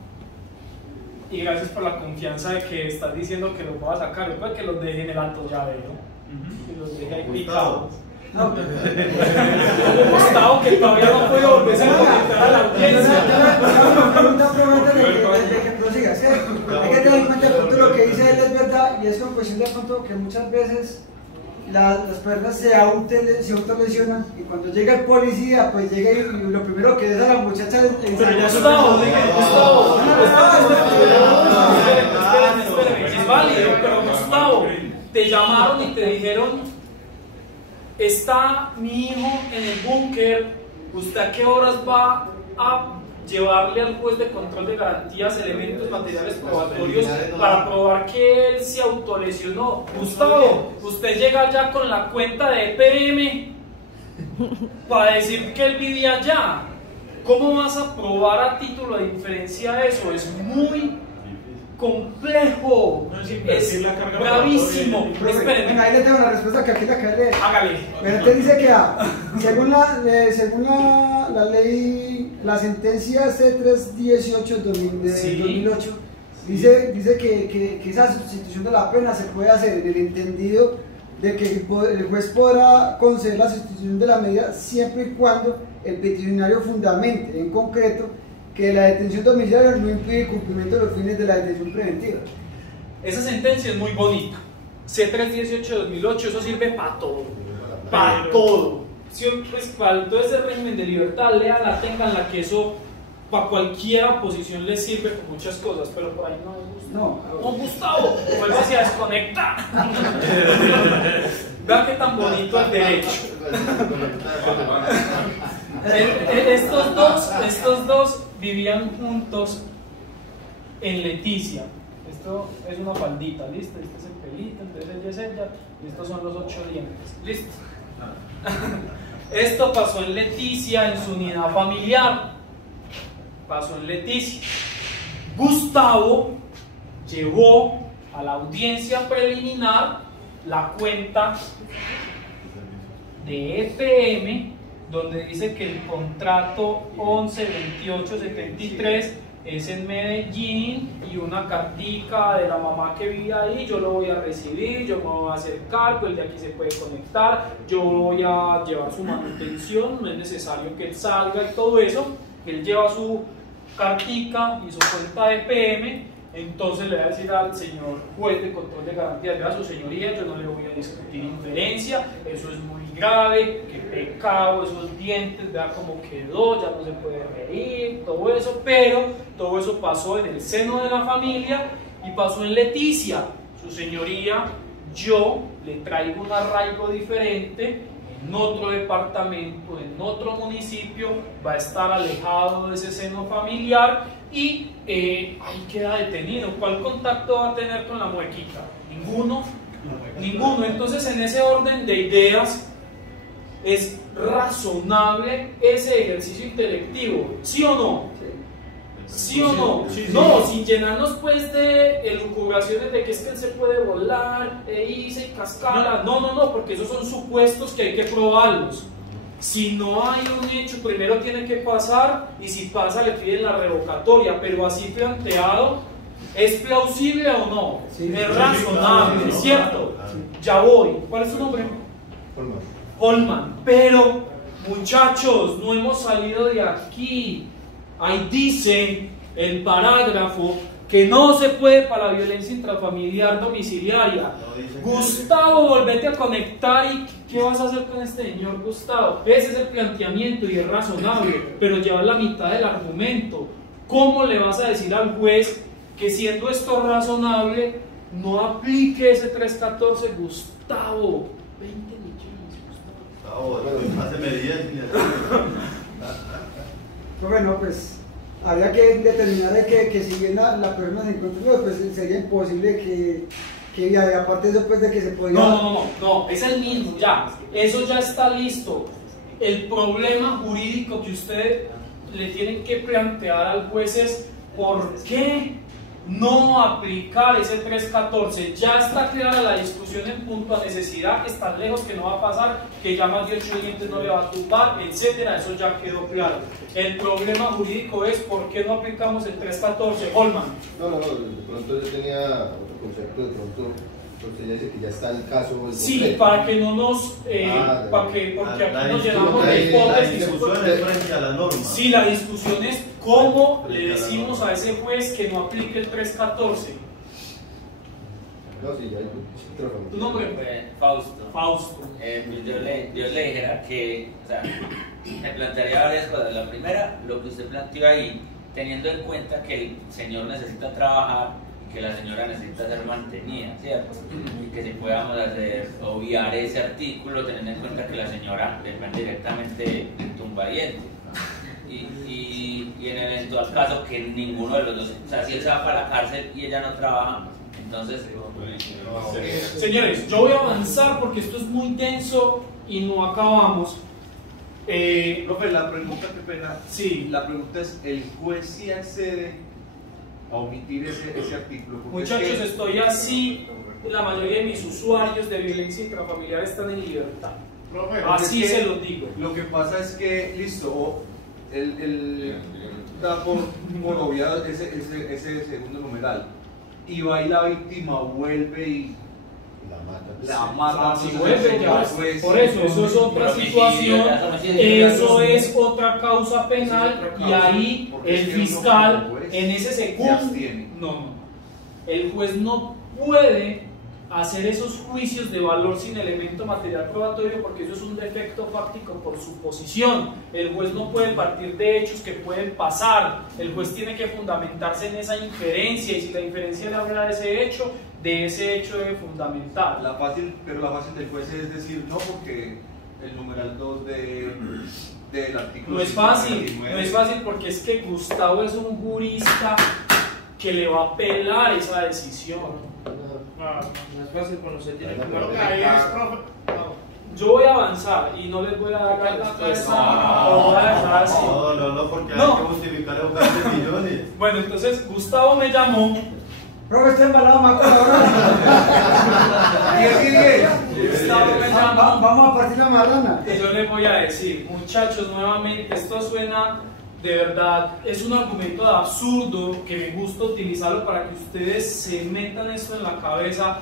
y gracias por la confianza de que estás diciendo que lo pueda sacar. Yo puedo que los deje en el alto llavero y los deje ahí picados. Gustavo, que todavía no puede volverse a conectar a la audiencia. Hay que tener en cuenta que lo que dice él es verdad, y es con cuestión de pronto que muchas veces las personas se autolesionan y cuando llega el policía, pues llega y lo primero que es a la muchacha es Gustavo, es válido, pero Gustavo, te llamaron y te dijeron, está mi hijo en el búnker, ¿usted a qué horas va a llevarle al juez de control de garantías elementos materiales probatorios para probar que él se autolesionó? Gustavo, usted llega ya con la cuenta de EPM para decir que él vivía allá. ¿Cómo vas a probar a título de inferencia eso? Es muy complejo, es bravísimo. Espérenme, ahí le tengo la respuesta que aquí la cae. Hágale. Pero te dice que según la ley, la sentencia C318 de 2008, dice que esa sustitución de la pena se puede hacer en el entendido de que el juez podrá conceder la sustitución de la medida siempre y cuando el peticionario fundamente, en concreto, que la detención domiciliaria no impide el cumplimiento de los fines de la detención preventiva. Esa sentencia es muy bonita. C318 de 2008, eso sirve para todo. Para todo. Pues, para todo ese régimen de libertad, léanla, tenganla, que eso para cualquier posición les sirve con muchas cosas, pero por ahí no es Gustavo. No, Gustavo, vuelve a desconectar. Vean qué tan bonito el derecho. Estos dos vivían juntos en Leticia. Esto es una faldita, ¿listo? Este es el pelito, entonces ella es ella, y estos son los 8 dientes, ¿listo? Esto pasó en Leticia, en su unidad familiar. Pasó en Leticia. Gustavo llevó a la audiencia preliminar la cuenta de EPM, donde dice que el contrato 112873 es en Medellín y una cartica de la mamá que vive ahí, yo lo voy a recibir, yo me voy a hacer cargo, el de aquí se puede conectar, yo voy a llevar su manutención, no es necesario que él salga y todo eso. Él lleva su cartica y su cuenta de EPM, entonces le va a decir al señor juez de control de garantías, vea, su señoría, yo no le voy a discutir inferencia, eso es muy grave, qué pecado, esos dientes, vea cómo quedó, ya no se puede reír, todo eso, pero todo eso pasó en el seno de la familia y pasó en Leticia. Su señoría, yo le traigo un arraigo diferente, en otro departamento, en otro municipio, va a estar alejado de ese seno familiar y ahí queda detenido. ¿Cuál contacto va a tener con la muequita? Ninguno. Entonces, en ese orden de ideas, ¿es razonable ese ejercicio intelectivo? ¿Sí o no? ¿Sí o no? No, sin llenarnos pues de elucubraciones de que es que él se puede volar, irse y cascarla. No, porque esos son supuestos que hay que probarlos. Si no hay un hecho, primero tiene que pasar, y si pasa le piden la revocatoria, pero así planteado, ¿es plausible o no? Es razonable, ¿cierto? Ya voy. ¿Cuál es su nombre? Holman. Pero, muchachos, no hemos salido de aquí. Ahí dice el parágrafo que no se puede para la violencia intrafamiliar domiciliaria. Gustavo, volvete a conectar. ¿Y qué vas a hacer con este señor Gustavo? Ese es el planteamiento y es razonable, pero llevas la mitad del argumento. ¿Cómo le vas a decir al juez que, siendo esto razonable, no aplique ese 314? Gustavo, 20 millones, Gustavo. Hace medidas. Bueno, pues habría que determinar que si bien la persona se encuentra, pues sería imposible que aparte de eso, pues de que se podía... No, es el mismo, ya, eso ya está listo. El problema jurídico que usted le tienen que plantear al juez es ¿por qué no aplicar ese 314? Ya está clara la discusión en punto a necesidad, que está lejos, que no va a pasar, que ya más de 8 dientes no le va a tumbar, etcétera. Eso ya quedó claro. El problema jurídico es ¿por qué no aplicamos el 314? Holman. No, de pronto yo tenía otro concepto, de pronto usted ya dice que ya está el caso. Sí, completo. Para que no nos. Porque aquí nos llenamos de hipótesis. La discusión es frente a la norma. Sí, la discusión es cómo le decimos a ese juez que no aplique el 314. No, sí, ya hay ¿Tu nombre? Fausto. Fausto. Yo le dijera que, o sea, me plantearía varias cosas. La primera, lo que usted planteó ahí, teniendo en cuenta que el señor necesita trabajar y que la señora necesita ser mantenida, ¿cierto? Y que si podamos obviar ese artículo, teniendo en cuenta que la señora depende directamente de tumbadiente. Y en el eventual caso que ninguno de los dos, o sea, si él se va para la cárcel y ella no trabaja, entonces... Señores, yo voy a avanzar porque esto es muy denso y no acabamos. Profe, la pregunta, qué pena. Sí. La pregunta es, ¿el juez sí accede a omitir ese artículo? Porque Muchachos, es que... estoy así, la mayoría de mis usuarios de violencia intrafamiliar están en libertad. Profe, así es que se los digo. Lo que pasa es que, listo, el da por obviado ese segundo numeral, y va y la víctima vuelve y la mata. Si vuelve, ya, por eso es otra situación, eso es otra causa penal, y ahí el fiscal en ese segundo, no, el juez no puede hacer esos juicios de valor sin elemento material probatorio, porque eso es un defecto fáctico por suposición. El juez no puede partir de hechos que pueden pasar, el juez tiene que fundamentarse en esa inferencia, y si la inferencia le habla de ese hecho debe fundamentar. Pero la fácil del juez es decir no, porque el numeral 2 del artículo... No es fácil porque es que Gustavo es un jurista que le va a apelar esa decisión. No es fácil cuando se tiene que Yo voy a avanzar y no les voy a dar la respuesta. No, porque hay que justificar los 20 millones. Bueno, entonces Gustavo me llamó. Profe, estoy embalado, me acuerdo. Gustavo me llamó. Vamos a partir la marrana. Yo les voy a decir, muchachos, nuevamente, esto suena... De verdad, es un argumento absurdo que me gusta utilizarlo para que ustedes se metan esto en la cabeza.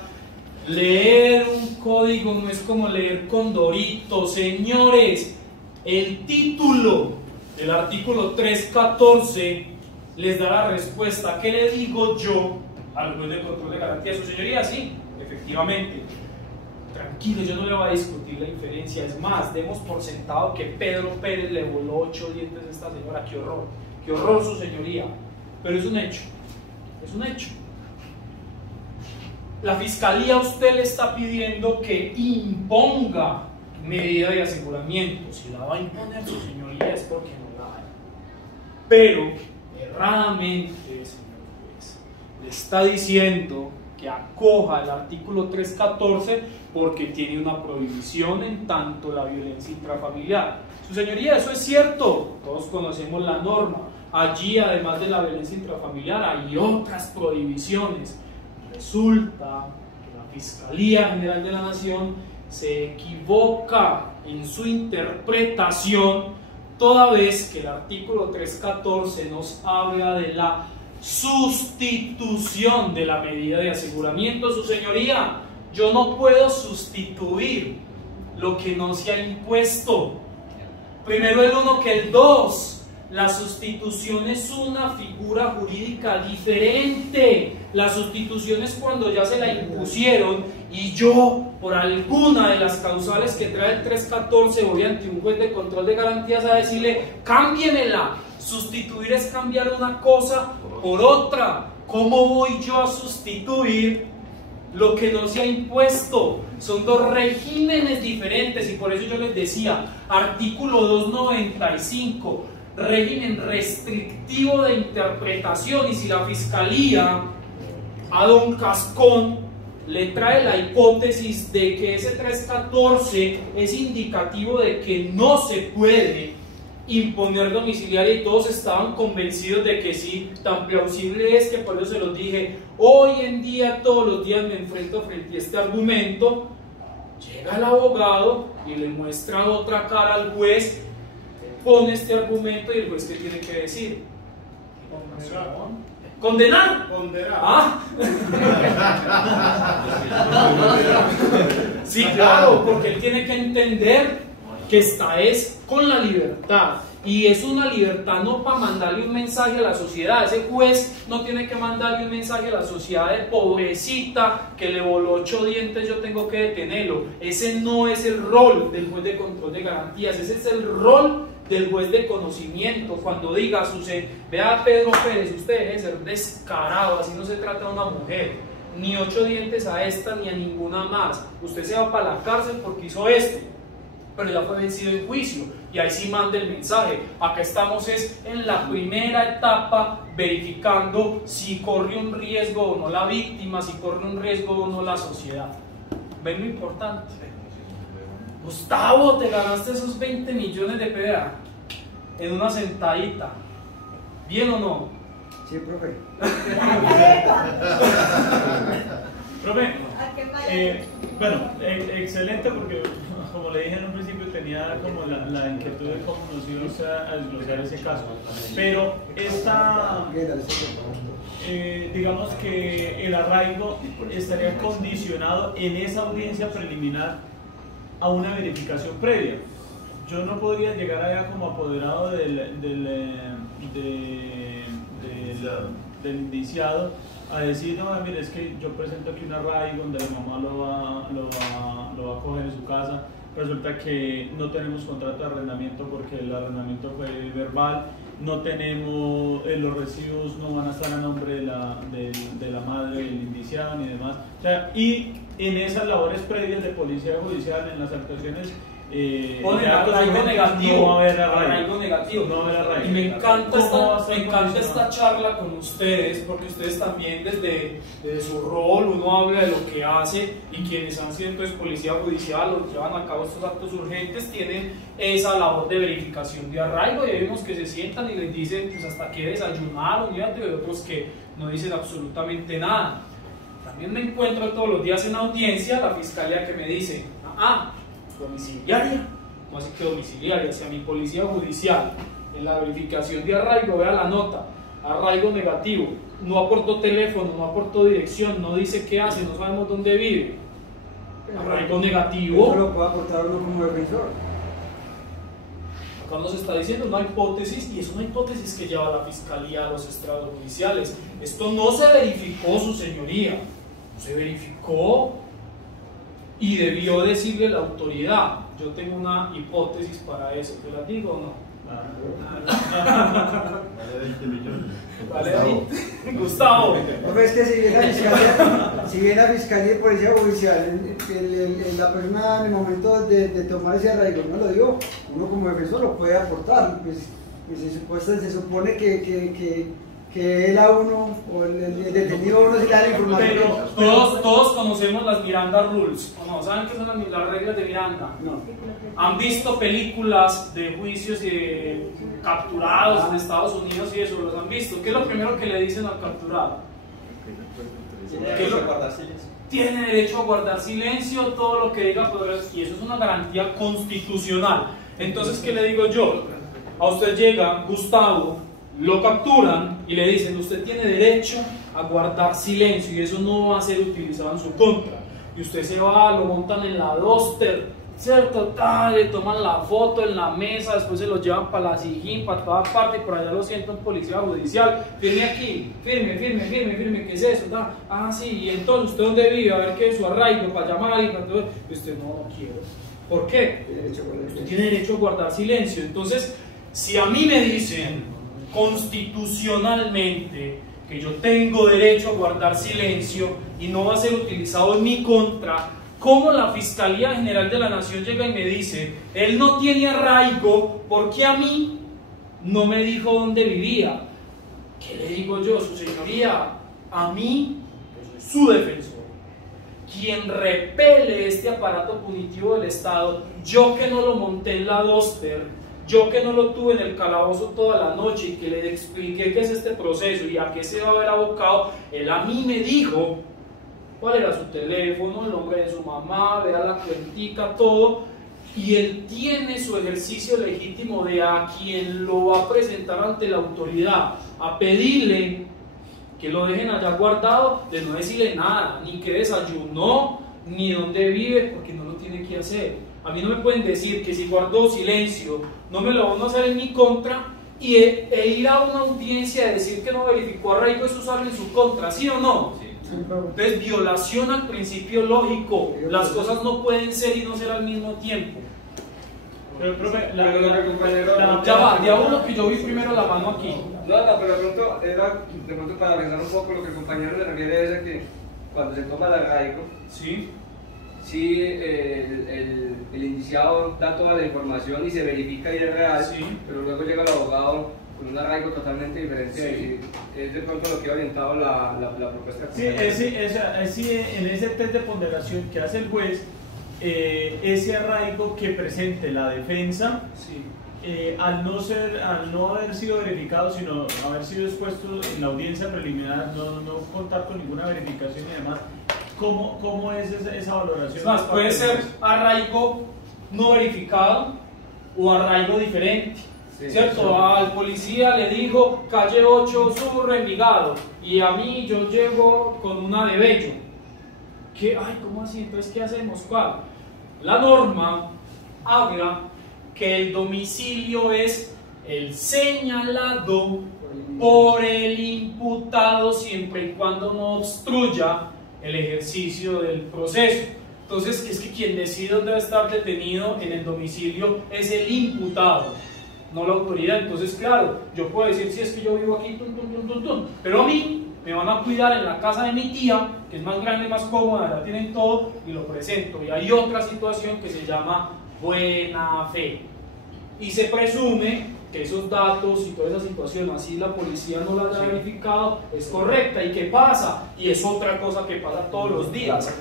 Leer un código no es como leer Condorito, señores. El título del artículo 314 les da la respuesta. ¿Qué le digo yo al juez de control de garantía? Su señoría, sí, efectivamente. Tranquilo, yo no le voy a discutir la inferencia. Es más, demos por sentado que Pedro Pérez le voló 8 dientes a esta señora. Qué horror, su señoría. Pero es un hecho, es un hecho. La fiscalía a usted le está pidiendo que imponga medida de aseguramiento. Si la va a imponer, su señoría, es porque no la hay. Pero, erradamente, señor juez, le está diciendo que acoja el artículo 314 porque tiene una prohibición en tanto la violencia intrafamiliar. Su señoría, eso es cierto, todos conocemos la norma. Allí, además de la violencia intrafamiliar, hay otras prohibiciones. Resulta que la Fiscalía General de la Nación se equivoca en su interpretación, toda vez que el artículo 314 nos habla de la sustitución de la medida de aseguramiento. Su señoría, yo no puedo sustituir lo que no se ha impuesto. Primero el 1 que el 2. La sustitución es una figura jurídica diferente. La sustitución es cuando ya se la impusieron y yo, por alguna de las causales que trae el 314, voy ante un juez de control de garantías a decirle, cámbiemela. Sustituir es cambiar una cosa por otra. ¿Cómo voy yo a sustituir lo que no se ha impuesto? Son dos regímenes diferentes, y por eso yo les decía, artículo 295, régimen restrictivo de interpretación. Y si la Fiscalía a don Cascón le trae la hipótesis de que ese 314 es indicativo de que no se puede imponer domiciliaria, y todos estaban convencidos de que sí, tan plausible es que por eso se los dije, hoy en día todos los días me enfrento frente a este argumento. Llega el abogado y le muestra otra cara al juez, pone este argumento, y el juez ¿qué tiene que decir? ¿Condenar? Condenar. ¿Ah? Sí, claro, porque él tiene que entender que está es con la libertad. Y es una libertad no para mandarle un mensaje a la sociedad. Ese juez no tiene que mandarle un mensaje a la sociedad de pobrecita que le voló 8 dientes, yo tengo que detenerlo. Ese no es el rol del juez de control de garantías, ese es el rol del juez de conocimiento. Cuando diga a su vea Pedro Pérez, usted debe ser descarado, así no se trata de una mujer, ni 8 dientes a esta ni a ninguna más. Usted se va para la cárcel porque hizo esto, pero ya fue vencido en juicio, y ahí sí manda el mensaje. Acá estamos es en la primera etapa, verificando si corre un riesgo o no la víctima, si corre un riesgo o no la sociedad. ¿Ven lo importante? Gustavo, te ganaste esos 20 millones de PDA en una sentadita. ¿Bien o no? Sí, profe. Profe, bueno, excelente, porque como le dije en un principio tenía como la inquietud de cómo nos íbamos a desglosar ese caso, pero digamos que el arraigo estaría condicionado en esa audiencia preliminar a una verificación previa. Yo no podría llegar allá como apoderado del indiciado a decir, no, mire, es que yo presento aquí un arraigo donde la mamá lo va a coger en su casa. Resulta que no tenemos contrato de arrendamiento porque el arrendamiento fue verbal, no tenemos, los recibos no van a estar a nombre de la madre del indiciado ni demás. O sea, y en esas labores previas de policía judicial, en las actuaciones, ponen arraigo negativo, no va a haber arraigo negativo. No va a haber arraigo. Y me encanta esta charla con ustedes, porque ustedes también desde su rol, uno habla de lo que hace, y quienes han sido entonces policía judicial o llevan a cabo estos actos urgentes tienen esa labor de verificación de arraigo, y hay unos que se sientan y les dicen pues hasta que desayunaron, y otros que no dicen absolutamente nada. También me encuentro todos los días en audiencia la fiscalía que me dice, domiciliaria, no así que domiciliaria, hacia mi policía judicial, en la verificación de arraigo, vea la nota, arraigo negativo, no aportó teléfono, no aportó dirección, no dice qué hace, no sabemos dónde vive, arraigo negativo. Eso lo puede aportar uno como defensor. Acá nos está diciendo una hipótesis, y es una hipótesis que lleva la fiscalía a los estrados judiciales. Esto no se verificó, su señoría, no se verificó. Y debió decirle la autoridad, yo tengo una hipótesis para eso, ¿te la digo o no? Vale 20 millones. Vale, Gustavo. Es que si bien la fiscalía y policía judicial, la persona en el momento de tomar ese arraigo no lo dio, uno como defensor lo puede aportar, pues se supone que él a uno, o el detenido a uno sí le da la información. Pero todos conocemos las Miranda Rules, ¿o no? ¿Saben qué son las reglas de Miranda? No. ¿Han visto películas de juicios capturados en Estados Unidos y eso? ¿Los han visto? ¿Qué es lo primero que le dicen al capturado? Tiene derecho a guardar silencio. Tiene derecho a guardar silencio, todo lo que diga podrá, y eso es una garantía constitucional. Entonces, ¿qué le digo yo? A usted llega, Gustavo, lo capturan y le dicen, usted tiene derecho a guardar silencio y eso no va a ser utilizado en su contra. Y usted se va, lo montan en la Duster, ¿cierto? Le toman la foto en la mesa, después se lo llevan para la Sijín, para toda parte, y por allá lo sienta un policía judicial, firme aquí, firme, ¿qué es eso? Sí, y entonces, ¿usted dónde vive? A ver qué es su arraigo, para llamar y para todo. Y usted, no quiero. ¿Por qué? Usted tiene derecho a guardar silencio. Entonces, si a mí me dicen constitucionalmente que yo tengo derecho a guardar silencio y no va a ser utilizado en mi contra, ¿cómo la Fiscalía General de la Nación llega y me dice, él no tiene arraigo porque a mí no me dijo dónde vivía? ¿Qué le digo yo, su señoría? A mí, yo soy su defensor, quien repele este aparato punitivo del Estado, yo que no lo monté en la Duster, yo que no lo tuve en el calabozo toda la noche y que le expliqué qué es este proceso y a qué se va a ver abocado, él a mí me dijo cuál era su teléfono, el nombre de su mamá, vea la cuentica, todo, y él tiene su ejercicio legítimo de a quien lo va a presentar ante la autoridad, a pedirle que lo dejen allá guardado, de no decirle nada, ni que desayunó, ni dónde vive, porque no lo tiene que hacer. A mí no me pueden decir que si guardo silencio no me lo van a hacer en mi contra e ir a una audiencia y decir que no verificó arraigo es usarlo en su contra, ¿sí o no? Sí. Entonces, violación al principio lógico. Las cosas no pueden ser y no ser al mismo tiempo. Pero, profe, ya va, digamos lo que yo vi primero la mano aquí. No, pero de pronto era para pensar un poco lo que el compañero le refiere es que cuando se toma el arraigo, sí, el indiciado da toda la información y se verifica y es real, sí, pero luego llega el abogado con un arraigo totalmente diferente, sí, y es de pronto lo que ha orientado la propuesta. Sí, en ese test de ponderación que hace el juez, ese arraigo que presente la defensa, sí, al no haber sido verificado, sino haber sido expuesto en la audiencia preliminar, no contar con ninguna verificación y demás, ¿cómo es esa valoración? Es más, puede ser arraigo no verificado o arraigo diferente, sí, ¿cierto? Sí. Al policía le dijo calle 8 Sur, Envigado, y a mí yo llego con una de Bello. ¿Qué? Ay, ¿cómo así? Entonces, ¿qué hacemos? ¿Cuál? La norma habla que el domicilio es el señalado por el imputado siempre y cuando no obstruya el ejercicio del proceso. Entonces, es que quien decide dónde debe estar detenido en el domicilio es el imputado, no la autoridad. Entonces, claro, yo puedo decir si es que yo vivo aquí, pero a mí me van a cuidar en la casa de mi tía, que es más grande, más cómoda, ya tienen todo, y lo presento. Y hay otra situación que se llama buena fe, y se presume que esos datos y toda esa situación, así la policía no la haya verificado, es correcta. ¿Y qué pasa? Y es otra cosa que pasa todos los días.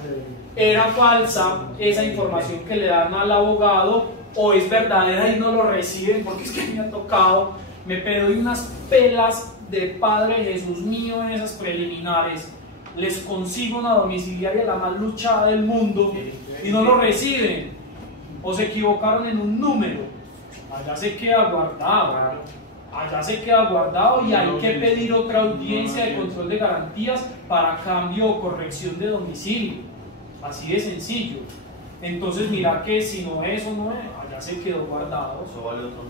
¿Era falsa esa información que le dan al abogado o es verdadera y no lo reciben? Porque es que me ha tocado, me doy unas pelas de Padre Jesús mío en esas preliminares, les consigo una domiciliaria la más luchada del mundo y no lo reciben, o se equivocaron en un número. Allá se queda guardado y hay que pedir otra audiencia de control de garantías para cambio o corrección de domicilio, así de sencillo. Entonces mira que si no es o no es, allá se quedó guardado,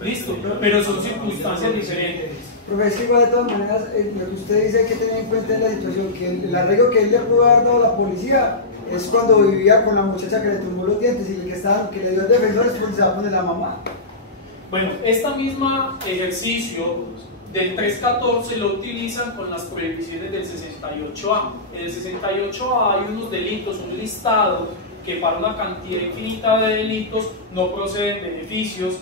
listo, pero son circunstancias diferentes. Profesor, igual de todas maneras, lo que usted dice hay que tener en cuenta en la situación, que el arraigo que él le pudo haber dado a la policía es cuando vivía con la muchacha que le tumbó los dientes y que le dio el defensor es porque se va a poner la mamá. Bueno, esta misma ejercicio del 314 lo utilizan con las prohibiciones del 68A. En el 68A hay unos delitos, un listado que para una cantidad infinita de delitos no proceden beneficios,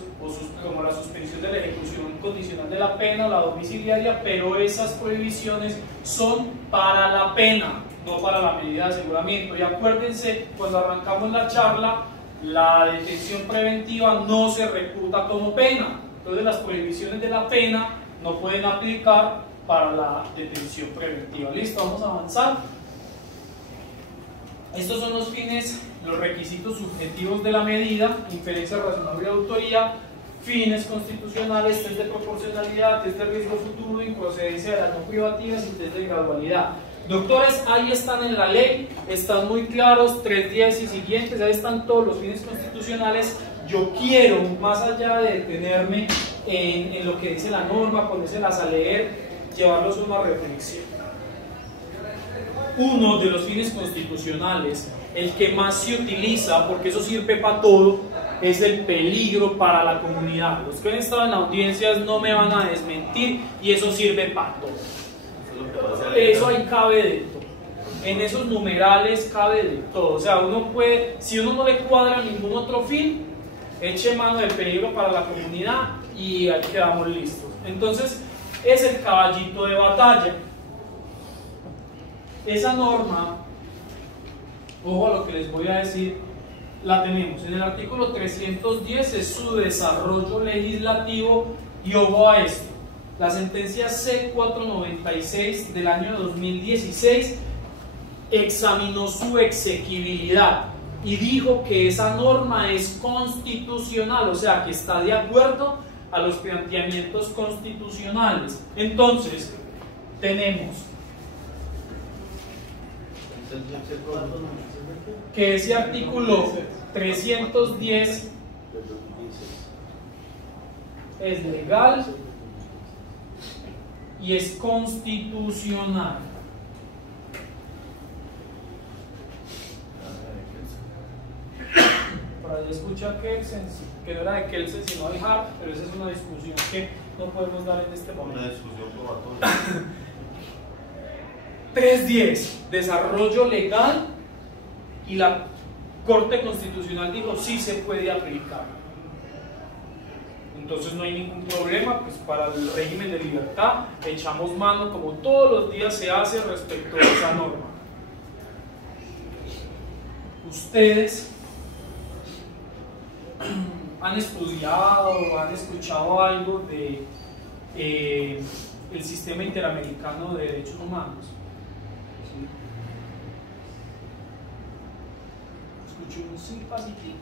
como la suspensión de la ejecución condicional de la pena o la domiciliaria, pero esas prohibiciones son para la pena, no para la medida de aseguramiento. Y acuérdense, cuando arrancamos la charla, la detención preventiva no se reputa como pena, entonces las prohibiciones de la pena no pueden aplicar para la detención preventiva. Listo, vamos a avanzar. Estos son los fines, los requisitos subjetivos de la medida: inferencia razonable de autoría, fines constitucionales, test de proporcionalidad, test de riesgo futuro, improcedencia de las no privativas y test de gradualidad. Doctores, ahí están en la ley, están muy claros, 310 y siguientes, ahí están todos los fines constitucionales. Yo quiero, más allá de detenerme en lo que dice la norma, ponérselas a leer, llevarlos a una reflexión. Uno de los fines constitucionales, el que más se utiliza, porque eso sirve para todo, es el peligro para la comunidad. Los que han estado en audiencias no me van a desmentir, y eso sirve para todo. Eso ahí cabe de todo. En esos numerales cabe de todo. O sea, uno puede, si uno no le cuadra ningún otro fin, eche mano del peligro para la comunidad y ahí quedamos listos. Entonces, es el caballito de batalla. Esa norma, ojo a lo que les voy a decir, la tenemos en el artículo 310, es su desarrollo legislativo, y ojo a esto. La sentencia C496 del año 2016 examinó su exequibilidad y dijo que esa norma es constitucional, o sea, que está de acuerdo a los planteamientos constitucionales. Entonces, tenemos que ese artículo 310 es legal y es constitucional. Por ahí escucha Kelsen, que no era de Kelsen sino de Hart, pero esa es una discusión que no podemos dar en este momento. Una discusión probatoria. 310, desarrollo legal, y la Corte Constitucional dijo sí se puede aplicar. Entonces no hay ningún problema, pues para el régimen de libertad echamos mano como todos los días se hace respecto a esa norma. Ustedes han estudiado, han escuchado algo de el sistema interamericano de derechos humanos. ¿Sí? Escucho un sí pacífico.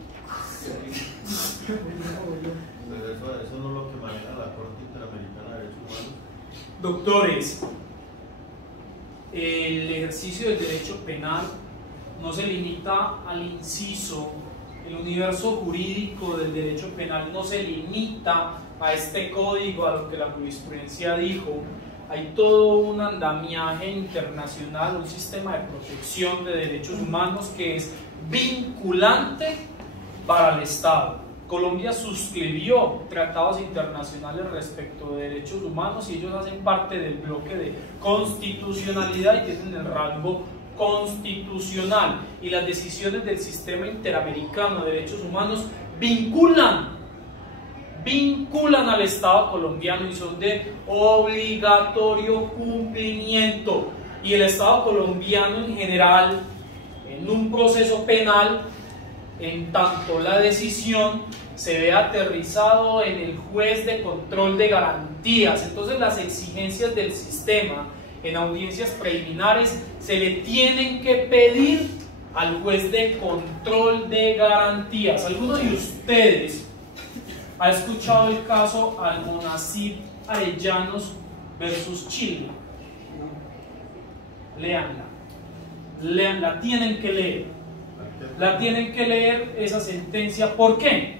Pero eso no es lo que maneja la Corte Interamericana de Derechos Humanos. Doctores, el ejercicio del derecho penal no se limita al inciso. El universo jurídico del derecho penal no se limita a este código, a lo que la jurisprudencia dijo. Hay todo un andamiaje internacional, un sistema de protección de derechos humanos que es vinculante para el Estado. Colombia suscribió tratados internacionales respecto de derechos humanos y ellos hacen parte del bloque de constitucionalidad y tienen el rango constitucional, y las decisiones del sistema interamericano de derechos humanos vinculan al Estado colombiano y son de obligatorio cumplimiento. Y el Estado colombiano en general, en un proceso penal, en tanto la decisión se ve aterrizado en el juez de control de garantías. Entonces las exigencias del sistema en audiencias preliminares se le tienen que pedir al juez de control de garantías. ¿Alguno de ustedes ha escuchado el caso Almonacid Arellanos versus Chile? Léanla, tienen que leer. La tienen que leer esa sentencia. ¿Por qué?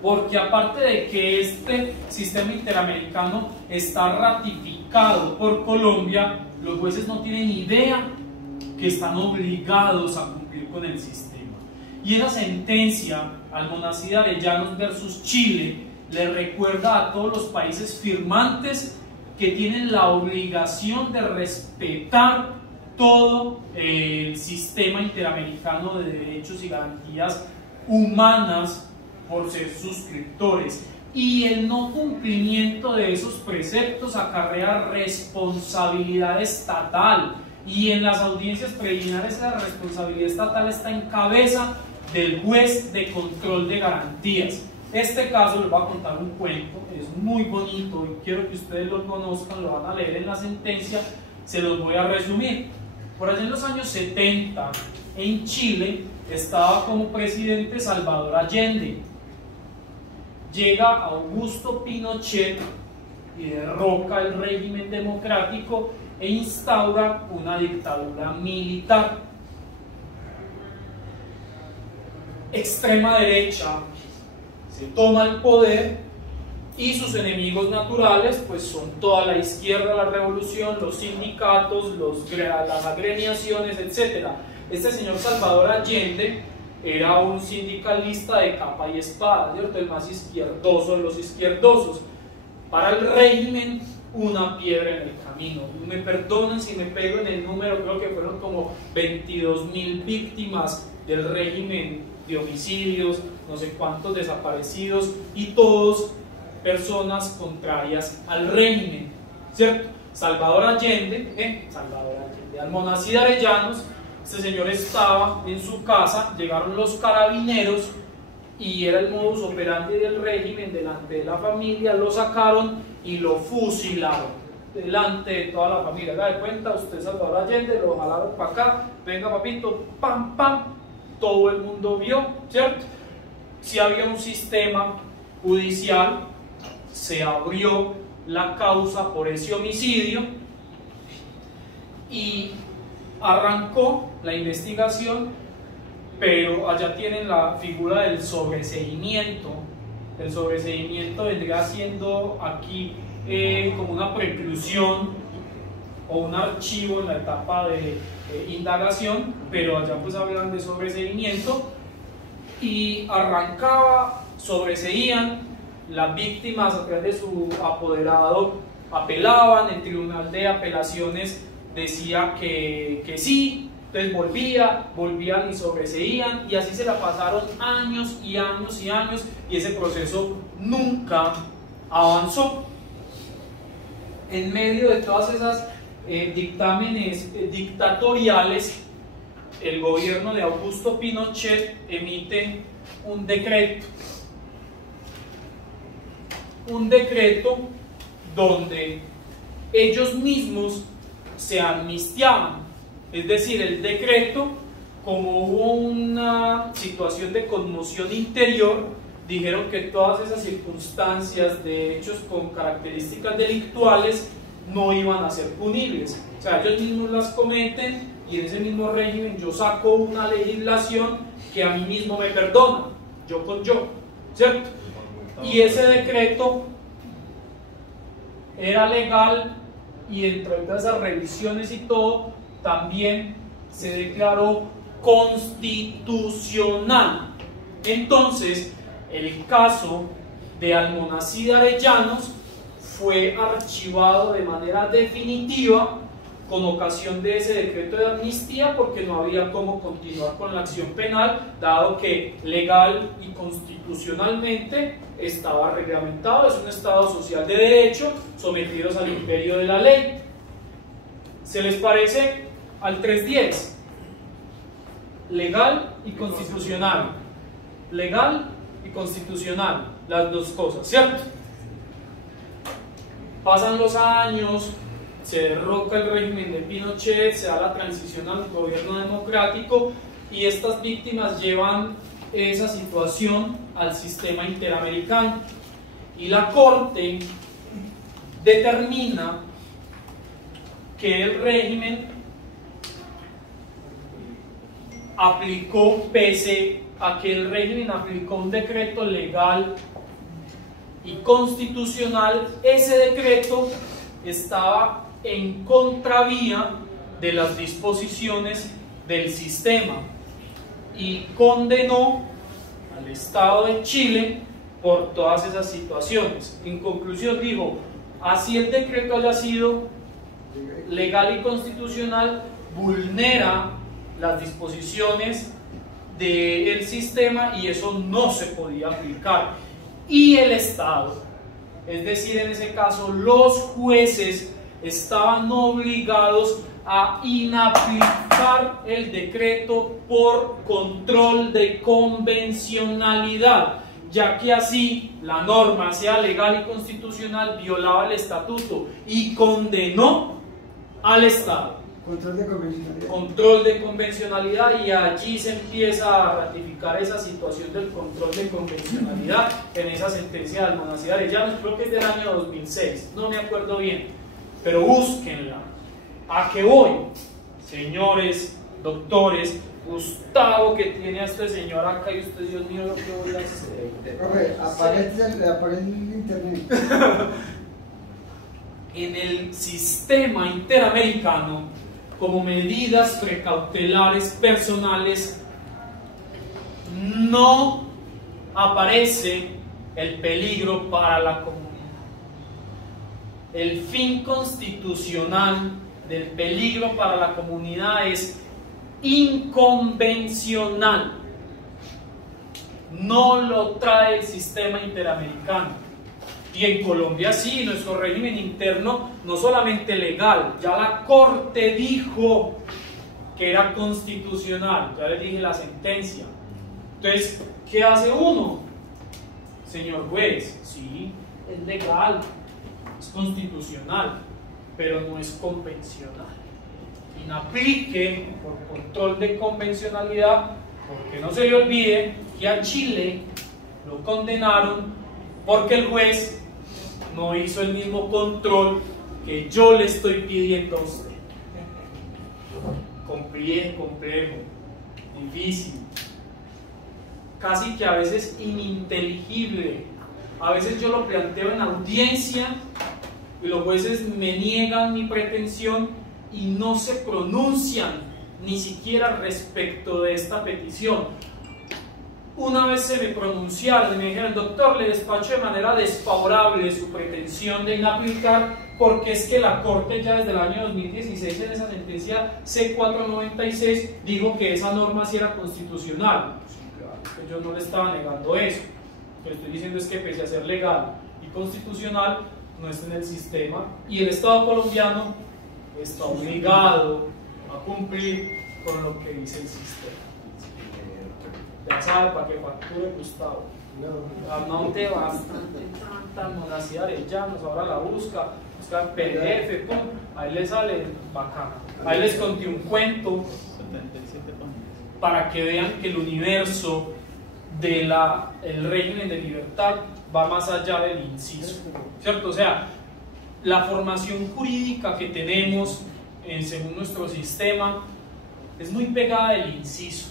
Porque aparte de que este sistema interamericano está ratificado por Colombia, los jueces no tienen idea que están obligados a cumplir con el sistema. Y esa sentencia, Almonacid Arellanos versus Chile, le recuerda a todos los países firmantes que tienen la obligación de respetar todo el sistema interamericano de derechos y garantías humanas por ser suscriptores, y el no cumplimiento de esos preceptos acarrea responsabilidad estatal, y en las audiencias preliminares la responsabilidad estatal está en cabeza del juez de control de garantías. Este caso, les voy a contar un cuento, es muy bonito y quiero que ustedes lo conozcan, lo van a leer en la sentencia, se los voy a resumir. Por allá en los años 70, en Chile, estaba como presidente Salvador Allende. Llega Augusto Pinochet y derroca el régimen democrático e instaura una dictadura militar. Extrema derecha se toma el poder y sus enemigos naturales pues son toda la izquierda, la revolución, los sindicatos, las agremiaciones, etc. Este señor Salvador Allende era un sindicalista de capa y espada, ¿cierto? El más izquierdoso de los izquierdosos. Para el régimen, una piedra en el camino. Me perdonen si me pego en el número, creo que fueron como 22.000 víctimas del régimen de homicidios, no sé cuántos desaparecidos, y todos personas contrarias al régimen, ¿cierto? Salvador Allende, Almonacid Arellanos, este señor estaba en su casa, llegaron los carabineros y era el modus operandi del régimen, delante de la familia, lo sacaron y lo fusilaron delante de toda la familia. Haga de cuenta, usted Salvador Allende, lo jalaron para acá, venga papito, pam, pam, todo el mundo vio, ¿cierto? Si había un sistema judicial, se abrió la causa por ese homicidio y arrancó la investigación pero allá tienen la figura del sobreseimiento. El sobreseimiento vendría siendo aquí como una preclusión o un archivo en la etapa de indagación, pero allá pues hablan de sobreseimiento, y sobreseían, las víctimas a través de su apoderado apelaban, el tribunal de apelaciones decía que sí, entonces volvían y sobreseían, y así se la pasaron años y años y años, y ese proceso nunca avanzó. En medio de todas esas dictámenes dictatoriales, el gobierno de Augusto Pinochet emite un decreto donde ellos mismos se amnistiaban. Es decir, el decreto, como hubo una situación de conmoción interior, dijeron que todas esas circunstancias de hechos con características delictuales no iban a ser punibles. O sea, ellos mismos las cometen, y en ese mismo régimen yo saco una legislación que a mí mismo me perdona, yo con yo, ¿cierto? Y ese decreto era legal, y dentro de esas revisiones y todo, también se declaró constitucional. Entonces, el caso de Almonacid Arellanos fue archivado de manera definitiva con ocasión de ese decreto de amnistía, porque no había cómo continuar con la acción penal, dado que legal y constitucionalmente estaba reglamentado. Es un Estado social de derecho, sometidos al imperio de la ley. ¿Se les parece al 310? Legal y constitucional. Legal y constitucional, las dos cosas, ¿cierto? Pasan los años, se derroca el régimen de Pinochet, se da la transición al gobierno democrático, y estas víctimas llevan esa situación al sistema interamericano, y la Corte determina que el régimen aplicó, pese a que el régimen aplicó un decreto legal y constitucional, ese decreto estaba en contravía de las disposiciones del sistema, y condenó al Estado de Chile por todas esas situaciones. En conclusión, dijo: así el decreto haya sido legal y constitucional, vulnera las disposiciones del sistema, y eso no se podía aplicar. Y el Estado, es decir, en ese caso los jueces, estaban obligados a inaplicar el decreto por control de convencionalidad, ya que así la norma, sea legal y constitucional, violaba el estatuto y condenó al Estado. Control de convencionalidad. Control de convencionalidad, y allí se empieza a ratificar esa situación del control de convencionalidad en esa sentencia de Almonacid Arellanos, creo que es del año 2006, no me acuerdo bien, pero búsquenla. ¿A qué voy? Señores, doctores, Gustavo, que tiene a este señor acá, y usted, Dios mío, lo que voy a hacer. Profe, apague el internet. En el sistema interamericano, como medidas precautelares personales, no aparece el peligro para la comunidad. El fin constitucional del peligro para la comunidad es inconvencional. No lo trae el sistema interamericano. Y en Colombia sí, nuestro régimen interno, no solamente legal, ya la Corte dijo que era constitucional, ya les dije la sentencia. Entonces, ¿qué hace uno? Señor juez, sí, es legal, es constitucional, pero no es convencional. Inaplique por control de convencionalidad, porque no se le olvide que a Chile lo condenaron porque el juez no hizo el mismo control que yo le estoy pidiendo a usted. Complejo, difícil. casi que a veces ininteligible. A veces yo lo planteo en audiencia y los jueces me niegan mi pretensión y no se pronuncian ni siquiera respecto de esta petición. Una vez se me pronunciaron y me dijeron: doctor, le despacho de manera desfavorable su pretensión de inaplicar, porque es que la Corte ya desde el año 2016 en esa sentencia C496 dijo que esa norma sí era constitucional. Yo no le estaba negando eso. Lo que estoy diciendo es que pese a ser legal y constitucional, no está en el sistema, y el Estado colombiano está obligado a cumplir con lo que dice el sistema. Ya sabe para qué facture, Gustavo. Anote bastante, tanta monacidad Arellanos, ahora la busca PDF, pum, ahí le sale bacana. Ahí les conté un cuento para que vean que el universo del régimen de libertad va más allá del inciso, ¿cierto? O sea, la formación jurídica que tenemos según nuestro sistema es muy pegada del inciso,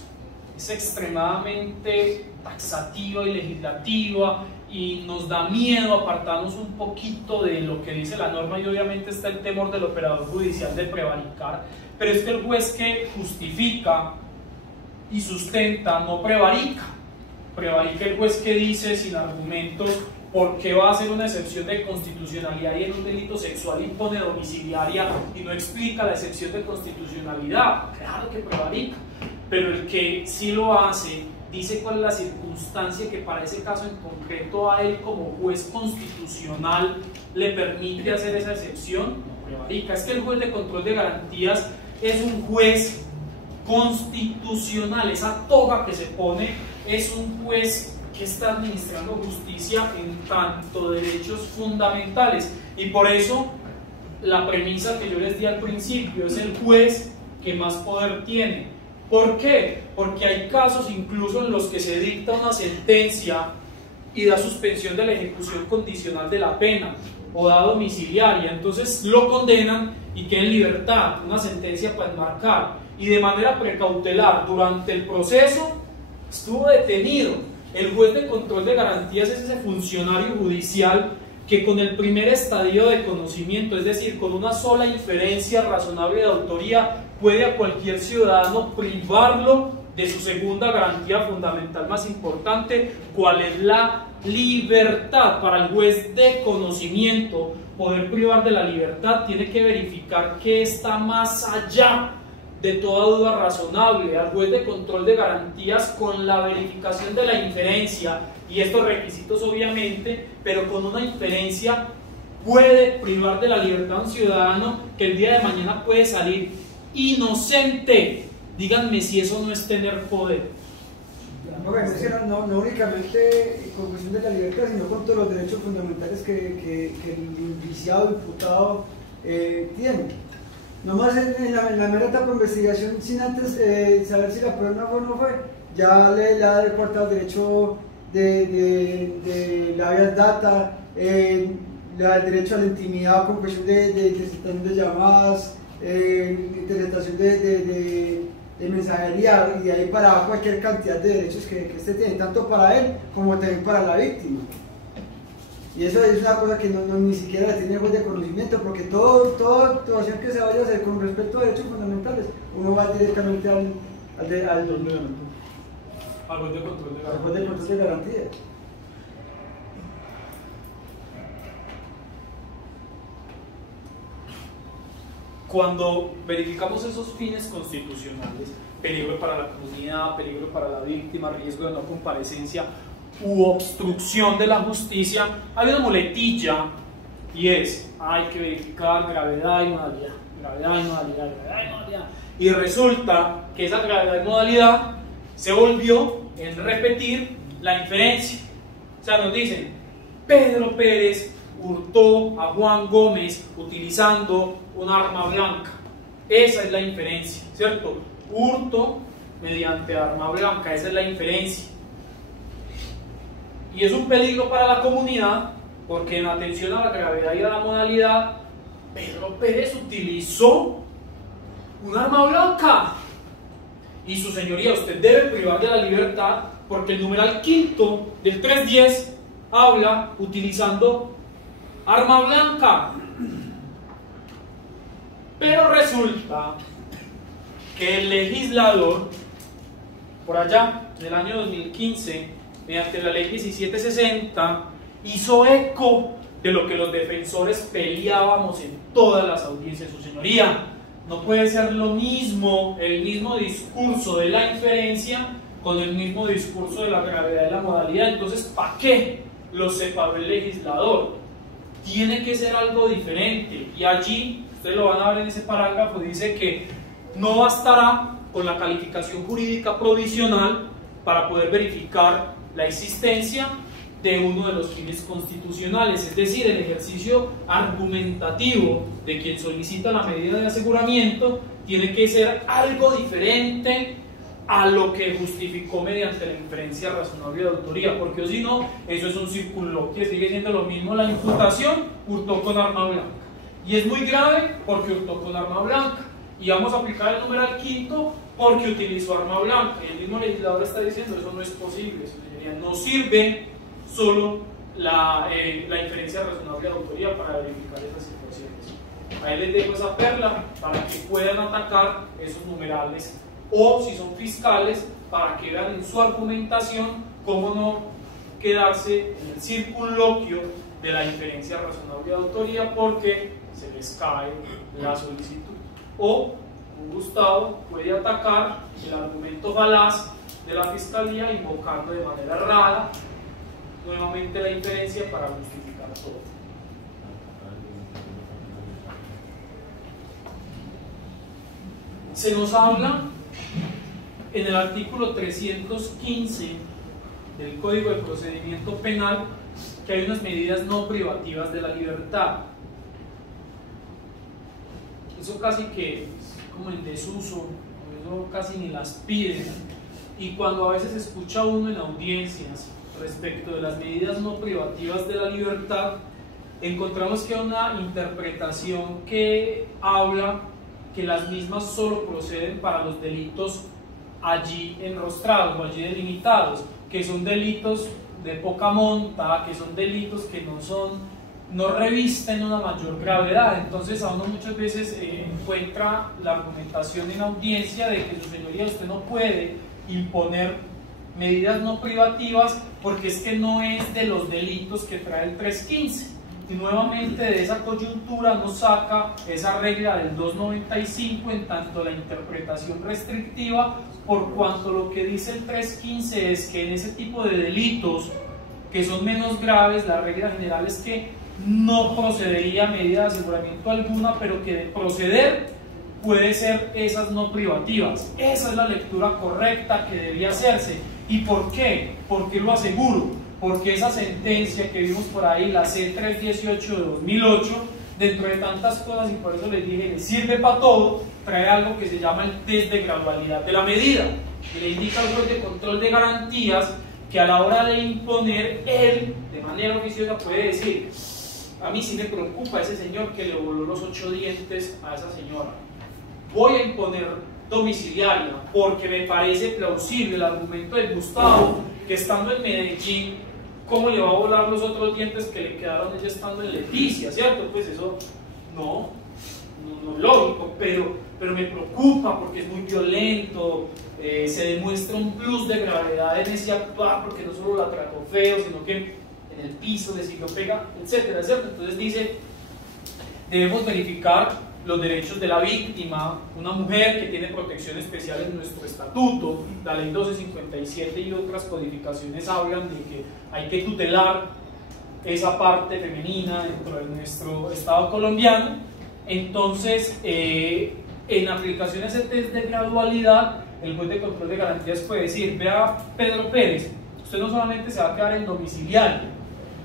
es extremadamente taxativa y legislativa, y nos da miedo apartarnos un poquito de lo que dice la norma, y obviamente está el temor del operador judicial de prevaricar, pero es que el juez que justifica y sustenta no prevarica. Prevarica el juez que dice sin argumentos por qué va a hacer una excepción de constitucionalidad y en un delito sexual impone domiciliaria y no explica la excepción de constitucionalidad. Claro que prevarica, pero el que sí lo hace dice cuál es la circunstancia que para ese caso en concreto a él como juez constitucional le permite hacer esa excepción. No prevarica. Es que el juez de control de garantías es un juez constitucional, esa toga que se pone es un juez que está administrando justicia en tanto derechos fundamentales, y por eso la premisa que yo les di al principio es el juez que más poder tiene. ¿Por qué? Porque hay casos incluso en los que se dicta una sentencia y da suspensión de la ejecución condicional de la pena o da domiciliaria, entonces lo condenan y queda en libertad, una sentencia para enmarcar, y de manera precautelar durante el proceso estuvo detenido. El juez de control de garantías es ese funcionario judicial que con el primer estadio de conocimiento, es decir, con una sola inferencia razonable de autoría, puede a cualquier ciudadano privarlo de su segunda garantía fundamental más importante, cuál es la libertad. Para el juez de conocimiento, poder privar de la libertad tiene que verificar que está más allá de toda duda razonable. Al juez de control de garantías, con la verificación de la inferencia y estos requisitos obviamente, pero con una inferencia puede privar de la libertad a un ciudadano que el día de mañana puede salir inocente. Díganme si eso no es tener poder. No únicamente con cuestión de la libertad, sino con todos los derechos fundamentales que el indiciado, imputado tiene. Nomás en la mera etapa de investigación, sin antes saber si la prueba fue o no fue, ya le da el cuarto derecho de la habeas data, le da el derecho a la intimidad con cuestión de interceptación de llamadas, interceptación de mensajería, y de ahí para cualquier cantidad de derechos que este tiene, tanto para él como también para la víctima. Y eso es una cosa que ni siquiera la tiene el juez de conocimiento, porque toda actuación que se vaya a hacer con respecto a derechos fundamentales, uno va directamente al juez de control de garantías. Cuando verificamos esos fines constitucionales, peligro para la comunidad, peligro para la víctima, riesgo de no comparecencia u obstrucción de la justicia, hay una muletilla, y es: hay que verificar gravedad y modalidad, gravedad y modalidad, gravedad y modalidad. Y resulta que esa gravedad y modalidad se volvió en repetir la inferencia. O sea, nos dicen: Pedro Pérez hurtó a Juan Gómez utilizando un arma blanca. Esa es la inferencia, ¿cierto? Hurto mediante arma blanca, esa es la inferencia. Y es un peligro para la comunidad, porque en atención a la gravedad y a la modalidad, Pedro Pérez utilizó un arma blanca. Y su señoría, usted debe privar de la libertad porque el numeral quinto del 310 habla utilizando arma blanca. Pero resulta que el legislador, por allá, en el año 2015, mediante la ley 1760, hizo eco de lo que los defensores peleábamos en todas las audiencias. Su señoría, no puede ser lo mismo el mismo discurso de la inferencia con el mismo discurso de la gravedad de la modalidad. Entonces, ¿para qué lo separó el legislador? Tiene que ser algo diferente. Y allí, ustedes lo van a ver en ese parágrafo, dice que no bastará con la calificación jurídica provisional para poder verificar la existencia de uno de los fines constitucionales, es decir, el ejercicio argumentativo de quien solicita la medida de aseguramiento tiene que ser algo diferente a lo que justificó mediante la inferencia razonable de autoría, porque si no, eso es un circunloquio, sigue siendo lo mismo. La imputación hurtó con arma blanca, y es muy grave porque hurtó con arma blanca, y vamos a aplicar el numeral quinto porque utilizó arma blanca, y el mismo legislador está diciendo eso no es posible, señoría, no sirve solo la inferencia razonable de autoría para verificar esas situaciones. Ahí les dejo esa perla para que puedan atacar esos numerales, o si son fiscales, para que vean en su argumentación cómo no quedarse en el circunloquio de la inferencia razonable de autoría porque se les cae la solicitud. O Gustavo puede atacar el argumento falaz de la fiscalía invocando de manera errada nuevamente la inferencia para justificar todo. Se nos habla en el artículo 315 del Código de Procedimiento Penal que hay unas medidas no privativas de la libertad. Eso casi que como en desuso, eso casi ni las piden, y cuando a veces escucha uno en audiencias respecto de las medidas no privativas de la libertad, encontramos que hay una interpretación que habla que las mismas solo proceden para los delitos allí enrostrados o allí delimitados, que son delitos de poca monta, que son delitos que no revisten una mayor gravedad. Entonces a uno muchas veces encuentra la argumentación en audiencia de que su señoría, usted no puede imponer medidas no privativas porque es que no es de los delitos que trae el 315. Y nuevamente de esa coyuntura nos saca esa regla del 295 en tanto la interpretación restrictiva, por cuanto lo que dice el 315 es que en ese tipo de delitos que son menos graves, la regla general es que no procedería medida de aseguramiento alguna, pero que de proceder puede ser esas no privativas. Esa es la lectura correcta que debía hacerse. ¿Y por qué? ¿Por qué lo aseguro? Porque esa sentencia que vimos por ahí, la C318 de 2008, dentro de tantas cosas, y por eso les dije, le sirve para todo, trae algo que se llama el test de gradualidad de la medida, que le indica al juez de control de garantías que a la hora de imponer, él, de manera oficiosa, puede decir: a mí sí me preocupa ese señor que le voló los 8 dientes a esa señora, voy a imponer domiciliaria porque me parece plausible el argumento de Gustavo, que estando en Medellín, ¿cómo le va a volar los otros dientes que le quedaron ella estando en Leticia? ¿Cierto? Pues eso no es lógico, pero me preocupa porque es muy violento, se demuestra un plus de gravedad en ese actuar, porque no solo la trató feo, sino que en el piso le siguió pega, etcétera, ¿cierto? Entonces dice, debemos verificar los derechos de la víctima, una mujer que tiene protección especial en nuestro estatuto, la ley 1257 y otras codificaciones hablan de que hay que tutelar esa parte femenina dentro de nuestro Estado colombiano. Entonces, en aplicación a ese test de gradualidad, el juez de control de garantías puede decir: vea, Pedro Pérez, usted no solamente se va a quedar en domiciliario,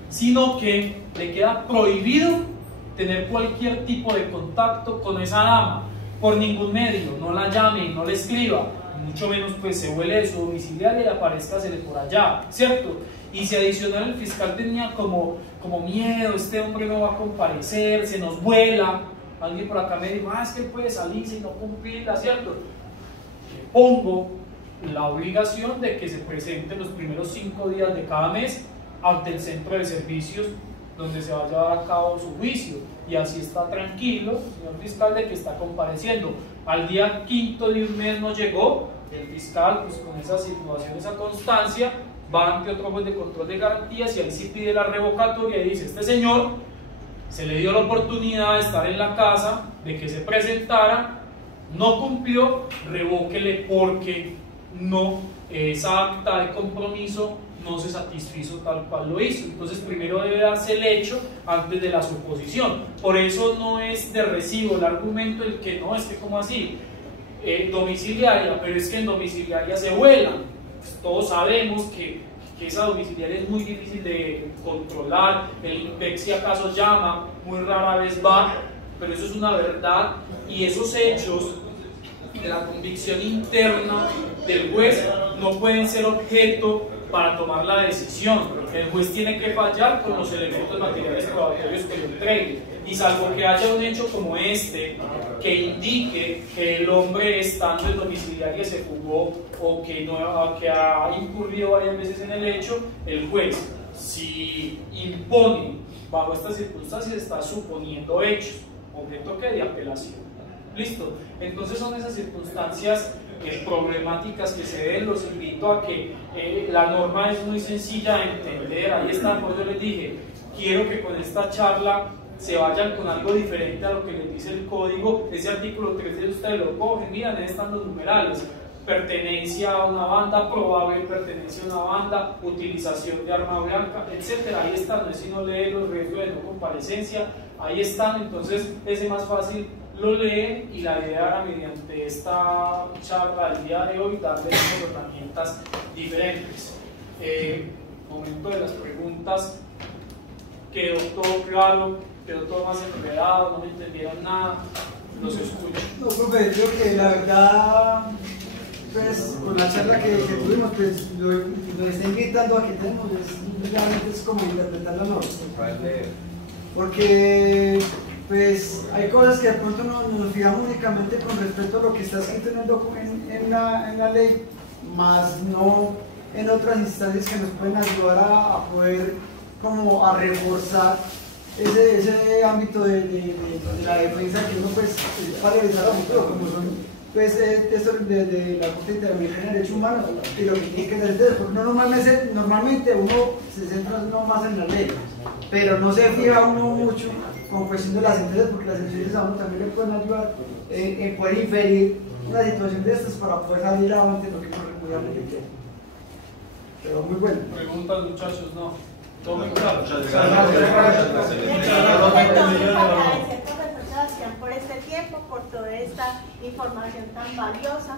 sino que le queda prohibido tener cualquier tipo de contacto con esa dama, por ningún medio, no la llame, no le escriba, mucho menos pues se huele de su domiciliario y aparezcasele por allá, ¿cierto? Y si adicional el fiscal tenía como miedo, este hombre no va a comparecer, se nos vuela, alguien por acá me dijo: es que él puede salirse y no cumplirla, ¿cierto? Le pongo la obligación de que se presente los primeros 5 días de cada mes ante el centro de servicios donde se va a llevar a cabo su juicio, y así está tranquilo, señor fiscal, de que está compareciendo. Al día 5º de un mes no llegó, el fiscal, pues con esa situación, esa constancia, va ante otro juez de control de garantías y ahí sí pide la revocatoria y dice: este señor se le dio la oportunidad de estar en la casa, de que se presentara, no cumplió, revóquele porque no, esa acta de compromiso no se satisfizo tal cual lo hizo. Entonces primero debe darse el hecho antes de la suposición. Por eso no es de recibo el argumento el que no, es que como así, domiciliaria, pero es que en domiciliaria se vuelan. Pues todos sabemos que esa domiciliaria es muy difícil de controlar, el INPEC si acaso llama, muy rara vez va, pero eso es una verdad, y esos hechos de la convicción interna del juez no pueden ser objeto para tomar la decisión. El juez tiene que fallar con los elementos materiales probatorios que lo entreguen, y salvo que haya un hecho como este que indique que el hombre estando en domiciliaria se fugó o que, que ha incurrido varias veces en el hecho, el juez, si impone bajo estas circunstancias, está suponiendo hechos, objeto que de apelación. Listo, entonces son esas circunstancias problemáticas que se ven. Los invito a que la norma es muy sencilla de entender, ahí está, por eso les dije, quiero que con esta charla se vayan con algo diferente a lo que les dice el código. Ese artículo 13 ustedes lo cogen, miran, ahí están los numerales: pertenencia a una banda, probable pertenencia a una banda, utilización de arma blanca, etcétera. Ahí están, no es sino leer los riesgos de no comparecencia, ahí están. Entonces ese más fácil lo leen, y la idea era, mediante esta charla del día de hoy, darles unas herramientas diferentes. Momento de las preguntas. ¿Quedó todo claro? ¿Quedó todo más enredado? ¿No me entendieron nada? Los escucho. No, profe, creo que la verdad, pues con la charla que tuvimos, pues lo está invitando a que tenemos, realmente es como interpretar la norma. Porque pues hay cosas que de pronto nos fijamos únicamente con respecto a lo que está escrito en la ley, más no en otras instancias que nos pueden ayudar a poder como a reforzar ese ámbito de la defensa que uno pues para revisar a futuro, como son pues esto de la Corte Interamericana de Derechos Humanos y lo que tiene que ser, porque normalmente uno se centra no más en la ley, pero no se fija uno mucho con cuestión de las sentencias, porque las sentencias a uno también le pueden ayudar en poder inferir una situación de estas para poder salir adelante en lo que uno realmente quiere. Pero muy bueno. Preguntas, muchachos, no. Todo muy claro. Muchas gracias. Entonces, agradecer, profesor Sebastián, por este tiempo, por toda esta información tan valiosa.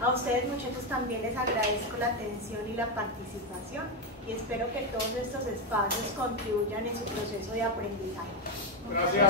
A ustedes, muchachos, también les agradezco la atención y la participación, y espero que todos estos espacios contribuyan en su proceso de aprendizaje. Gracias.